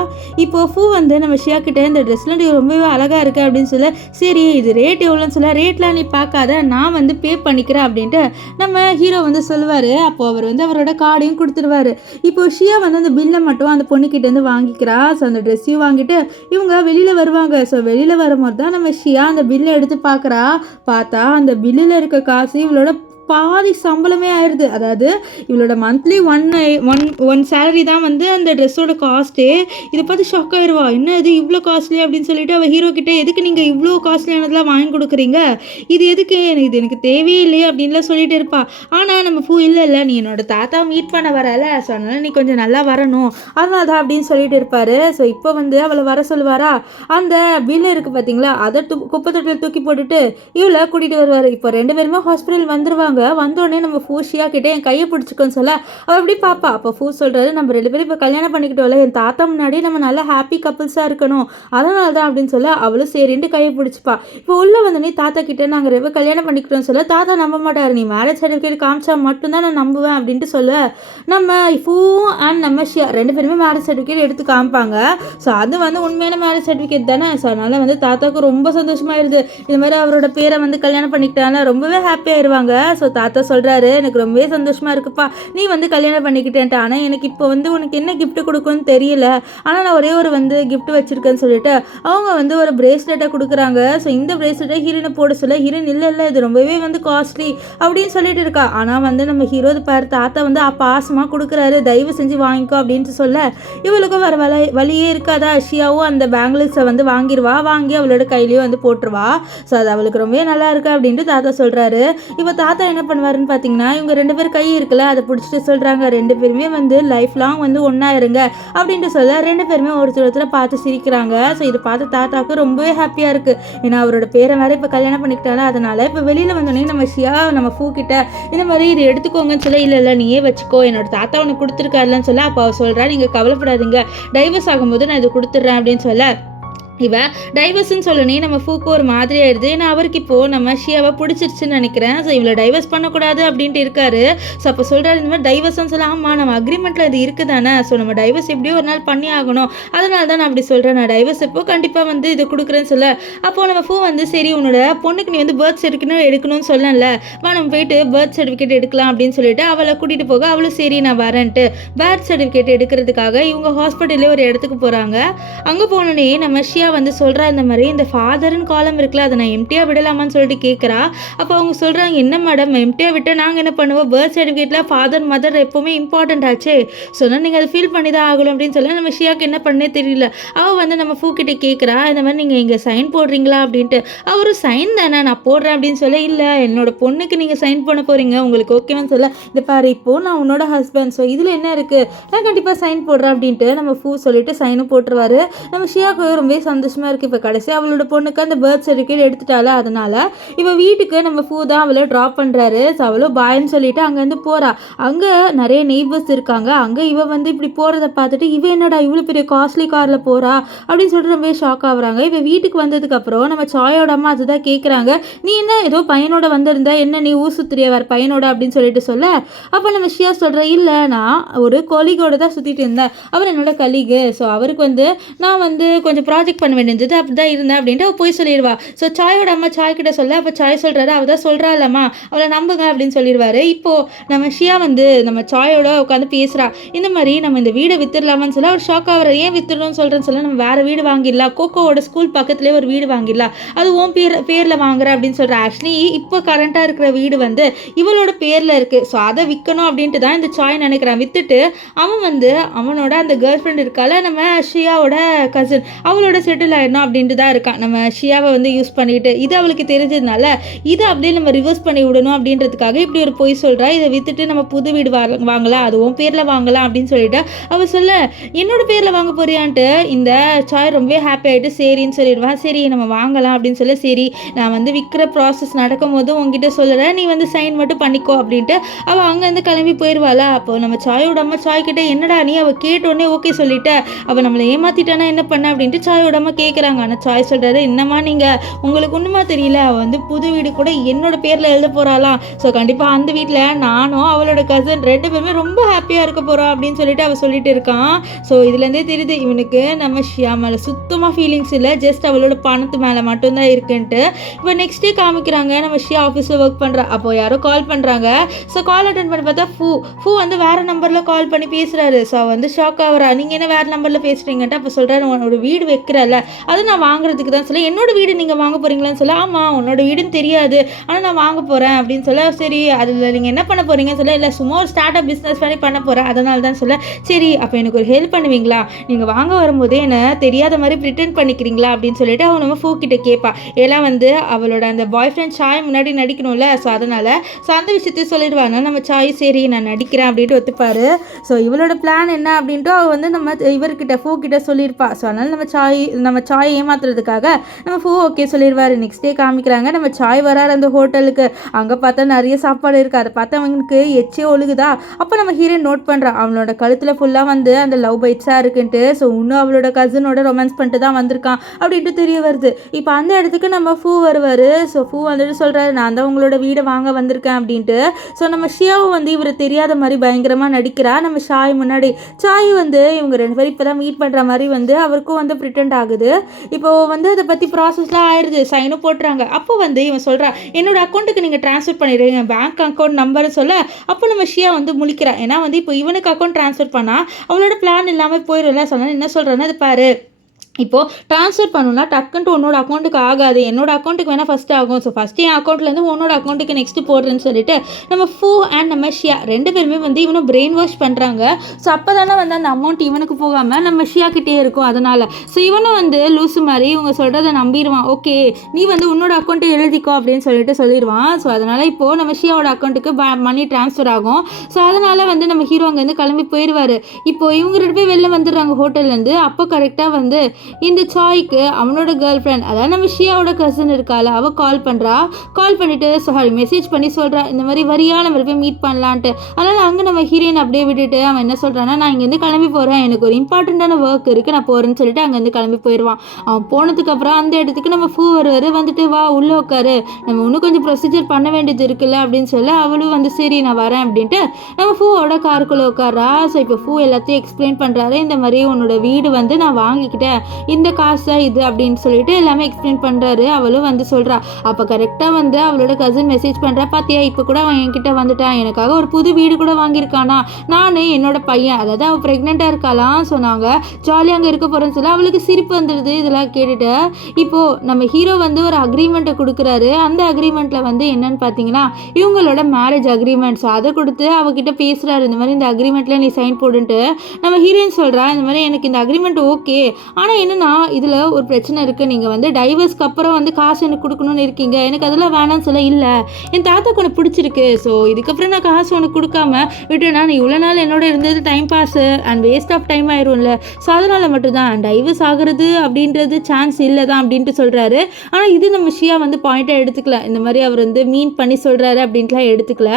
இப்போது ஃபூ வந்து நம்ம ஷியா கிட்ட இந்த ட்ரெஸ்லாம் நீ ரொம்பவே அழகாக இருக்கு அப்படின்னு சொல்ல, சரி இது ரேட் எவ்வளோன்னு சொல்ல, ரேட்லாம் நீ பார்க்காத நான் வந்து பே பண்ணிக்கிறேன் அப்படின்ட்டு நம்ம ஹீரோ வந்து சொல்லுவார். அப்போது அவர் வந்து அவரோட கார்டையும் கொடுத்துருவார். இப்போ ஷியா வந்து அந்த பில்லை மட்டும் அந்த பொண்ணுக்கிட்டேருந்து வாங்கிக்கிறா. ஸோ அந்த ட்ரெஸ்ஸையும் வாங்கிட்டு இவங்க வெளியில் வருவாங்க. ஸோ வெளியில் வரும்போது தான் நம்ம ஷியா அந்த பில்லை எடுத்து பார்க்குறா. பார்த்தா அந்த பில்லில் இருக்க காசு இவளோட பாதி சம்பளமே ஆயிடுது. அதாவது இவளோட மந்த்லி ஒன் சேலரி தான் வந்து அந்த ட்ரெஸ்ஸோட காஸ்ட்டே. இதை பார்த்து ஷாக் ஆயிடுவா. என்ன இது இவ்வளோ காஸ்ட்லி அப்படின்னு சொல்லிட்டு அவள் ஹீரோ கிட்டே, எதுக்கு நீங்கள் இவ்வளோ காஸ்ட்லியானதெல்லாம் வாங்கி கொடுக்குறீங்க, இது எதுக்கு, இது எனக்கு தேவையே இல்லையே அப்படின்லாம் சொல்லிட்டு இருப்பா. ஆனால் நம்ம பூ இல்லை நீ என்னோட தாத்தாவை மீட் பண்ண வரல, ஸோ அதனால் நீ கொஞ்சம் நல்லா வரணும், அதனால தான் அப்படின்னு சொல்லிட்டு இருப்பாரு. ஸோ இப்போ வந்து அவளை வர சொல்லுவாரா. அந்த பில்லு இருக்குது பார்த்தீங்களா, அதை குப்பை தொட்டில் தூக்கி போட்டுட்டு இவளை கூட்டிகிட்டு வருவார். இப்போ 2 பேருமே ஹாஸ்பிட்டல் வந்துருவாங்க. வந்தோடனே நம்ம ஃபூஷியா கிட்டே என் கையை பிடிச்சிக்கோன்னு சொல்ல அவள் எப்படி பாப்பா. அப்போ ஃபூ சொல்கிறாரு, நம்ம 2 பேரும் இப்போ கல்யாணம் பண்ணிக்கிட்டோம்ல, என் தாத்தா முன்னாடி நம்ம நல்லா ஹாப்பி கப்புள்ஸாக இருக்கணும், அதனால தான் அப்படின்னு சொல்ல அவளும் சரின்ட்டு கையை பிடிச்சிப்பா. இப்போ உள்ளே வந்தோடனே தாத்தா கிட்டே நாங்கள் 2 கல்யாணம் பண்ணிக்கிட்டோம்னு சொல்ல தாத்தா நம்ப மாட்டார். நீ மேரேஜ் சர்டிஃபிகேட் காமிச்சா மட்டும்தான் நான் நம்புவேன் அப்படின்ட்டு சொல்ல நம்ம ஃபூ அண்ட் நம்ம ஷியா 2 பேருமே மேரேஜ் சர்டிஃபிகேட் எடுத்து காமிப்பாங்க. ஸோ அது வந்து உண்மையான மேரேஜ் சர்டிஃபிகேட் தானே. ஸோ அதனால் வந்து தாத்தாவுக்கு ரொம்ப சந்தோஷமாயிருது. இது மாதிரி அவரோட பேரை வந்து கல்யாணம் பண்ணிக்கிட்டாங்க, ரொம்பவே ஹாப்பியாயிருவாங்க. ஸோ தாத்தா சொல்கிறாரு, எனக்கு ரொம்பவே சந்தோஷமாக இருக்குப்பா நீ வந்து கல்யாணம் பண்ணிக்கிட்டேன்ட்டு. ஆனால் எனக்கு இப்போ வந்து உனக்கு என்ன கிஃப்ட் கொடுக்கணும்னு தெரியல, ஆனால் நான் ஒரே ஒரு வந்து கிஃப்ட் வச்சுருக்கேன்னு சொல்லிட்டு அவங்க வந்து ஒரு பிரேஸ்லெட்டை கொடுக்குறாங்க. ஸோ இந்த பிரேஸ்லெட்டை ஹீரோனை போட சொல்ல ஹீரோன் இல்லை இது ரொம்பவே வந்து காஸ்ட்லி அப்படின்னு சொல்லிட்டு இருக்கா. ஆனால் வந்து நம்ம ஹீரோ பாரு தாத்தா வந்து பாசமாக கொடுக்குறாரு, தயவு செஞ்சு வாங்கிக்கோ அப்படின்ட்டு சொல்ல இவளுக்கும் வர வழியே இருக்காதா. ஷியாவும் அந்த பேங்கிள்ஸை வந்து வாங்கி அவளோட கையிலையும் வந்து போட்டுருவா. ஸோ அது அவளுக்கு ரொம்பவே நல்லா இருக்கு அப்படின்ட்டு தாத்தா சொல்கிறாரு. இப்போ தாத்தா என்ன பண்ணுவாருன்னு பார்த்தீங்கன்னா, இவங்க 2 பேர் கை இருக்குல்ல அதை பிடிச்சிட்டு சொல்கிறாங்க, 2 பேருமே வந்து லைஃப் லாங் வந்து ஒன்றா இருங்க அப்படின்ட்டு சொல்ல 2 பேருமே ஒருத்தர் பார்த்து சிரிக்கிறாங்க. ஸோ இதை பார்த்து தாத்தாவுக்கு ரொம்பவே ஹாப்பியாக இருக்குது. ஏன்னா அவரோட பேரை வேறு இப்போ கல்யாணம் பண்ணிக்கிட்டாலும் அதனால் இப்போ வெளியில் வந்தோடனே நம்ம ஷியா நம்ம பூ கிட்ட இந்த மாதிரி இது எடுத்துக்கோங்கன்னு சொல்ல இல்லை நீயே வச்சுக்கோ, என்னோட தாத்தா உனக்கு கொடுத்துருக்காருலன்னு சொல்ல அப்போ அவள் சொல்கிறா, நீங்கள் கவலைப்படாதீங்க, டைவர்ஸ் ஆகும்போது நான் இது கொடுத்துட்றேன் அப்படின்னு சொல்ல இவன் டைவர்ஸ்ன்னு சொல்லணே நம்ம ஃபூக்கு ஒரு மாதிரி ஆயிடுது. ஏன்னா அவருக்கு இப்போது நம்ம ஷியாவை பிடிச்சிருச்சுன்னு நினைக்கிறேன். ஸோ இவ்வளோ டைவர்ஸ் பண்ணக்கூடாது அப்படின்ட்டு இருக்காரு. ஸோ அப்போ சொல்கிறாரு இந்த மாதிரி டைவர்ஸ்ன்னு சொல்ல, ஆமாம் நம்ம அக்ரிமெண்ட்டில் இது இருக்குதானே, ஸோ நம்ம டைவர்ஸ் எப்படியோ ஒரு நாள் பண்ணி ஆகணும், அதனால தான் நான் அப்படி சொல்கிறேன், நான் டைவர்ஸ் எப்போ கண்டிப்பாக வந்து இது கொடுக்குறேன்னு சொல்ல அப்போது நம்ம ஃபூ வந்து சரி உன்னோட பொண்ணுக்கு நீ வந்து பர்த் சர்டிஃபிகேட் எடுக்கணும்னு சொல்லல, நம்ம போயிட்டு பர்த் சர்டிஃபிகேட் எடுக்கலாம் அப்படின்னு சொல்லிட்டு அவளை கூட்டிகிட்டு போக அவளும் சரி நான் வரேன்ட்டு பர்த் சர்டிஃபிகேட் எடுக்கிறதுக்காக இவங்க ஹாஸ்பிட்டல்லே ஒரு இடத்துக்கு போகிறாங்க. அங்கே போனோடனே நம்ம ஷியா வந்து சொல்கிறா, இந்த மாதிரி இந்த ஃபாதர்னு காலம் இருக்குல்ல அதை நான் எம்டியாக விடலாமான்னு சொல்லிட்டு கேட்குறா. அப்போ அவங்க சொல்கிறாங்க, என்ன மேடம் எம்டியாக விட்டால் நாங்கள் என்ன பண்ணுவோம், பர்த் சர்டிஃபிகேட்டில் ஃபாதர் மதர் எப்போவுமே இம்பார்ட்டண்ட் ஆச்சு, சொன்னால் நீங்கள் அதை ஃபீல் பண்ணி தான் ஆகணும் அப்படின்னு சொல்ல நம்ம ஷியாவுக்கு என்ன பண்ணே தெரியல. அவள் வந்து நம்ம ஃபூக்கிட்ட கேட்குறா, இந்த மாதிரி நீங்கள் இங்கே சைன் போடுறீங்களா அப்படின்ட்டு. அவரும் சைன் தானே நான் போடுறேன் அப்படின்னு சொல்ல, இல்லை என்னோட பொண்ணுக்கு நீங்கள் சைன் பண்ண போகிறீங்க, உங்களுக்கு ஓகேவான்னு சொல்ல, இந்த பாரு இப்போது நான் உன்னோட ஹஸ்பண்ட், ஸோ இதில் என்ன இருக்குது, நான் கண்டிப்பாக சைன் போடுறேன் அப்படின்ட்டு நம்ம ஃபூ சொல்லிட்டு சைனும் போட்டுருவாரு. நம்ம ஷியாவுக்கு ரொம்பவே சந்தோஷமாக இருக்குது. இப்போ கடைசி அவளோட பொண்ணுக்கு அந்த பர்த் சர்டிஃபிகேட் எடுத்துட்டால, அதனால் இப்போ வீட்டுக்கு நம்ம ஃபூ தான் அவளை ட்ராப் பண்ணுறாரு. ஸோ அவளும் பாய்ன்னு சொல்லிட்டு அங்கேருந்து போகிறா. அங்கே நிறைய நெய்பர்ஸ் இருக்காங்க. அங்கே இவ வந்து இப்படி போகிறத பார்த்துட்டு இவ என்னடா இவ்வளோ பெரிய காஸ்ட்லி காரில் போகிறா அப்படின்னு சொல்லிட்டு ரொம்ப ஷாக் ஆகுறாங்க. இப்போ வீட்டுக்கு வந்ததுக்கப்புறம் நம்ம சாயோட அம்மா அதுதான் கேட்குறாங்க, நீ என்ன ஏதோ பையனோட வந்திருந்தா, என்ன நீ ஊர் சுற்றுறிய வேறு பையனோட அப்படின்னு சொல்லிட்டு சொல்ல அப்போ நம்ம ஷியா சொல்கிறேன், இல்லை நான் ஒரு கொலீகோட தான் சுற்றிட்டு இருந்தேன், அவர் என்னோட கலீகு, ஸோ அவருக்கு வந்து நான் வந்து கொஞ்சம் ப்ராஜெக்ட் பண்ண வேண்டியது அப்படி தான் இருந்தேன் அப்படின்ட்டு அவள் போய் சொல்லிடுவா. ஸோ சாயோட அம்மா சாய் கிட்ட சொல்ல அப்போ சாய் சொல்கிறாரு, அவள் தான் சொல்கிறாள்லம்மா அவளை நம்புங்க அப்படின்னு சொல்லிடுவாரு. இப்போது நம்ம ஷியா வந்து நம்ம சாயோட உட்காந்து பேசுகிறா, இந்த மாதிரி நம்ம இந்த வீடை வித்துடலாமான்னு சொல்ல அவர் ஷாக் ஆகிற, ஏன் வித்துடணும்னு சொல்கிறேன்னு சொல்ல, நம்ம வேறு வீடு வாங்கிடலாம், கோகோவோட ஸ்கூல் பக்கத்துலேயே ஒரு வீடு வாங்கிடலாம், அது உன் பேரில் வாங்குற அப்படின்னு சொல்கிற. ஆக்சுவலி இப்போ கரண்ட்டாக இருக்கிற வீடு வந்து இவளோட பேரில் இருக்குது, ஸோ அதை விற்கணும் அப்படின்ட்டு தான் இந்த சாய் நினைக்கிறான். விற்றுட்டு அவன் வந்து அவனோட அந்த கேர்ள் ஃப்ரெண்ட் இருக்கால நம்ம ஷியாவோட கசின் அவளோட செட்டில் ஆயிடணும் அப்படின்ட்டு தான் இருக்கான். நம்ம ஷியாவை வந்து யூஸ் பண்ணிட்டு இது அவளுக்கு தெரிஞ்சதுனால இதை அப்படியே நம்ம ரிவர்ஸ் பண்ணி விடணும் அப்படின்றதுக்காக இப்படி ஒரு பொய் சொல்கிறா. இதை விற்றுட்டு நம்ம புது வீடு வாங்கலாம், அதுவும் பேரில் வாங்கலாம் அப்படின்னு சொல்லிட்டு அவள் சொல்ல, என்னோட பேரில் வாங்க போறியான்ட்டு இந்த சாய் ரொம்ப ஹாப்பி ஆகிட்டு சரின்னு சொல்லிடுவான். சரி நம்ம வாங்கலாம் அப்படின்னு சொல்ல, சரி நான் வந்து விற்கிற ப்ராசஸ் நடக்கும் போது உங்ககிட்ட சொல்லுறேன், நீ வந்து சைன் மட்டும் பண்ணிக்கோ அப்படின்ட்டு அவள் அங்கேருந்து கிளம்பி போயிடுவாளா. அப்போ நம்ம சாயோட அம்மா சாய் கிட்ட, என்னடா நீ அவள் கேட்டோடனே ஓகே சொல்லிட்ட, அவள் நம்மளை ஏமாத்திட்டானா என்ன பண்ண அப்படின்ட்டு சாயோட அம்மா கேட்குறாங்க. ஆனால் சாய் சொல்கிறாரு, என்னம்மா நீங்கள் உங்களுக்கு ஒன்றுமா தெரியல, அவள் வந்து புது வீடு கூட என்னோட பேரில் எழுத போகிறாளாம், ஸோ கண்டிப்பாக அந்த வீட்டில் நானும் அவளோட கசன் 2 பேருமே ரொம்ப ஹாப்பியாக இருக்க போகிறோம் அப்படின்னு சொல்லிட்டு அவள் சொல்லிட்டு இருக்கான். ஸோ இதுலேருந்தே தெரியுது இவனுக்கு நம்ம ஷியா மேலே சுத்தமாக ஃபீலிங்ஸ் இல்லை, ஜஸ்ட் அவளோட பணத்து மேலே மட்டும்தான் இருக்குன்ட்டு. இப்போ நெக்ஸ்ட் டே காமிக்கிறாங்க, நம்ம ஷியா ஆஃபீஸில் ஒர்க் பண்ணுறா. அப்போது யாரோ கால் பண்ணுறாங்க. ஸோ கால் அட்டன் பண்ணி பார்த்தா ஃபூ வந்து வேறு நம்பரில் கால் பண்ணி பேசுகிறாரு. ஸோ வந்து ஷாக் ஆகிறா, நீங்கள் என்ன வேறு நம்பரில் பேசுகிறீங்கன்ட்டு. அப்போ சொல்கிறாரு, உன்னோட வீடு வைக்கிறல சொன்னல, அது நான் வாங்குறதுக்கு தான் சொல்ல. என்னோட வீடு நீங்கள் வாங்க போகிறீங்களான்னு சொல்ல. ஆமாம், உன்னோட வீடுன்னு தெரியாது, ஆனால் நான் வாங்க போகிறேன் அப்படின்னு சொல்ல. சரி, அதில் நீங்கள் என்ன பண்ண போகிறீங்கன்னு சொல்ல. இல்லை, சும்மா ஒரு ஸ்டார்ட் அப் பிஸ்னஸ் பண்ணி பண்ண போகிறேன், அதனால தான் சொல்ல. சரி, அப்போ எனக்கு ஒரு ஹெல்ப் பண்ணுவீங்களா? நீங்கள் வாங்க வரும்போதே என்ன தெரியாத மாதிரி ப்ரிட்டெண்ட் பண்ணிக்கிறீங்களா அப்படின்னு சொல்லிட்டு அவன் நம்ம ஃபூ கிட்ட கேட்பா. எல்லாம் வந்து அவளோட அந்த பாய் ஃப்ரெண்ட் சாய் முன்னாடி நடிக்கணும்ல, ஸோ அதனால் அந்த விஷயத்தையும் சொல்லிடுவாங்க. நம்ம சாய் சரி நான் நடிக்கிறேன் அப்படின்ட்டு ஒத்துப்பாரு. ஸோ இவளோட பிளான் என்ன அப்படின்ட்டு அவள் வந்து நம்ம இவர்கிட்ட ஃபூ கிட்ட சொல்லியிருப்பா. ஸோ அதனால் நம்ம சாய் ஏமாத்துறதுக்காக நம்ம ஃபூ ஓகே சொல்லிடுவார். நெக்ஸ்ட் டே காமிக்கிறாங்க, நம்ம சாய் வராரு அந்த ஹோட்டலுக்கு. அங்கே பார்த்தா நிறைய சாப்பாடு இருக்குது. அதை பார்த்தா அவனுக்கு எச்சே ஒழுகுதா. அப்போ நம்ம ஹீரோயின் நோட் பண்ணுறான், அவனோட கழுத்தில் ஃபுல்லாக வந்து அந்த லவ் பைட்ஸாக இருக்குன்ட்டு. ஸோ இன்னும் அவளோட கசினோட ரொமான்ஸ் பண்ணிட்டு தான் வந்திருக்கான் அப்படின்ட்டு தெரிய வருது. இப்போ அந்த இடத்துக்கு நம்ம ஃபூ வருவார். ஸோ ஃபூ வந்துட்டு சொல்கிறாரு, நான் தான் உங்களோட வீடை வாங்க வந்திருக்கேன் அப்படின்ட்டு. ஸோ நம்ம ஷியாவும் வந்து இவர் தெரியாத மாதிரி பயங்கரமாக நடிக்கிறா நம்ம சாய் முன்னாடி. சாய் வந்து இவங்க 2 பேரும் இப்போ தான் மீட் பண்ணுற மாதிரி வந்து அவருக்கும் வந்து ப்ரிட்டெண்ட் ஆகுது. இப்போது வந்து அதை பற்றி ப்ராசஸ்லாம் ஆயிடுது, சைனும் போட்டுறாங்க. அப்போ வந்து இவன் சொல்கிறா, என்னோட அக்கௌண்ட்டுக்கு நீங்கள் ட்ரான்ஸ்ஃபர் பண்ணிடுறீங்க பேங்க் அக்கௌண்ட் நம்பரை சொல்ல. அப்போ நம்ம ஷியா வந்து முழிக்கிறா. ஏன்னா வந்து இப்போ இவனுக்கு அக்கௌண்ட் ட்ரான்ஸ்ஃபர் பண்ணால் அவளோட பிளான் இல்லாமல் போயிடும்ல. சொன்னால் என்ன சொல்கிறேன்னா, அது பாரு, இப்போது ட்ரான்ஸ்ஃபர் பண்ணணும்னா டக்குன்ட்டு உன்னோட அக்கௌண்ட்டுக்கு ஆகாது, என்னோட அக்கௌண்ட்டுக்கு வேணால் ஃபஸ்ட்டு ஆகும். ஸோ ஃபஸ்ட்டு என் அக்கௌண்ட்லேருந்து உன்னோட அக்கௌண்ட்டுக்கு நெக்ஸ்ட்டு போடுறேன்னு சொல்லிட்டு நம்ம ஃபூ அண்ட் நம்ம ஷியா 2 பேருமே வந்து இவனை பிரெயின் வாஷ் பண்ணுறாங்க. ஸோ அப்போ தானே வந்து அந்த அமௌண்ட் இவனுக்கு போகாமல் நம்ம ஷியா கிட்டே இருக்கும். அதனால் ஸோ இவனும் வந்து லூஸு மாதிரி இவங்க சொல்கிறத நம்பிடுவான். ஓகே, நீ வந்து உன்னோட அக்கௌண்ட்டை எழுதிக்கோ அப்படின்னு சொல்லிட்டு சொல்லிடுவான். ஸோ அதனால் இப்போது நம்ம ஷியாவோட அக்கௌண்ட்டுக்கு மணி ட்ரான்ஸ்ஃபர் ஆகும். ஸோ அதனால் வந்து நம்ம ஹீரோ அங்கேருந்து கிளம்பி போயிடுவார். இப்போது இவங்க 2 பேர் வெளில வந்துடுறாங்க ஹோட்டல்லேருந்து. அப்போ கரெக்டாக வந்து இந்த சாய்க்கு அவனோட கேர்ள் ஃப்ரெண்ட், அதாவது நம்ம ஷியாவோட கசின் இருக்கால, அவள் கால் பண்ணுறா. கால் பண்ணிவிட்டு சாரி மெசேஜ் பண்ணி சொல்கிறா, இந்த மாதிரி வரியா நம்ம போய் மீட் பண்ணலான்ட்டு. அதனால் அங்கே நம்ம ஹீரோயின் அப்படியே விட்டுட்டு அவன் என்ன சொல்கிறான்னா, நான் இங்கேருந்து கிளம்பி போகிறேன், எனக்கு ஒரு இம்பார்ட்டண்ட்டான ஒர்க் இருக்குது, நான் போகிறேன்னு சொல்லிட்டு அங்கேருந்து கிளம்பி போயிடுவான். அவன் போனதுக்கப்புறம் அந்த இடத்துக்கு நம்ம ஃபூ வருவார். வந்துட்டு வா உள்ளே உட்காரு, நம்ம இன்னும் கொஞ்சம் ப்ரொசீஜர் பண்ண வேண்டியது இருக்குல்ல அப்படின்னு சொல்ல. அவளும் வந்து சரி நான் வரேன் அப்படின்ட்டு நம்ம ஃபூவோட காருக்குள்ளே உட்காரா. ஸோ இப்போ ஃபூ எல்லாத்தையும் எக்ஸ்பிளைன் பண்ணுறாரு. இந்த மாதிரி உன்னோட வீடு வந்து நான் வாங்கிக்கிட்டேன், இந்த காசை இது அப்படின்னு சொல்லிட்டு எல்லாமே எக்ஸ்பிளைன் பண்ணுறாரு. அவளும் வந்து சொல்கிறா. அப்போ கரெக்டாக வந்து அவளோட கசின் மெசேஜ் பண்ணுறா, பார்த்தியா இப்போ கூட அவன் என்கிட்ட வந்துட்டான், எனக்காக ஒரு புது வீடு கூட வாங்கியிருக்கானா, நான் என்னோட பையன், அதாவது அவள் ப்ரெக்னெண்ட்டாக இருக்காளாம். ஸோ நாங்கள் ஜாலியாக அங்கே இருக்க போகிறோன்னு சொல்லி அவளுக்கு சிரிப்பு வந்துடுது. இதெல்லாம் கேட்டுட்டு இப்போது நம்ம ஹீரோ வந்து ஒரு அக்ரிமெண்ட்டை கொடுக்குறாரு. அந்த அக்ரிமெண்ட்டில் வந்து என்னன்னு பார்த்தீங்கன்னா இவங்களோட மேரேஜ் அக்ரிமெண்ட். ஸோ அதை கொடுத்து அவகிட்ட பேசுகிறாரு, இந்த மாதிரி இந்த அக்ரிமெண்ட்டில் நீ சைன் போடுன்ட்டு. நம்ம ஹீரோயின் சொல்கிறா, இந்த மாதிரி எனக்கு இந்த அக்ரிமெண்ட் ஓகே, ஆனால் என்னென்னா இதில் ஒரு பிரச்சனை இருக்குது, நீங்கள் வந்து டைவர்ஸ்க்கு அப்புறம் வந்து காசு எனக்கு கொடுக்கணும்னு இருக்கீங்க, எனக்கு அதெல்லாம் வேணாம்னு சொல்ல. இல்லை, என் தாத்தாக்கு உனக்கு பிடிச்சிருக்கு, ஸோ இதுக்கப்புறம் நான் காசு உனக்கு கொடுக்காம விட்டுனா நீ இவ்வளோ நாள் என்னோட இருந்தது time pass and waste of time ஆயிரும்ல, ஸோ அதனால் மட்டும்தான் டைவர்ஸ் ஆகிறது அப்படின்றது சான்ஸ் இல்லை தான் அப்படின்ட்டு சொல்கிறாரு. ஆனால் இது நம்ம ஷியா வந்து பாயிண்ட்டாக எடுத்துக்கல, இந்த மாதிரி அவர் வந்து மீன் பண்ணி சொல்கிறாரு அப்படின்ட்டுலாம் எடுத்துக்கல.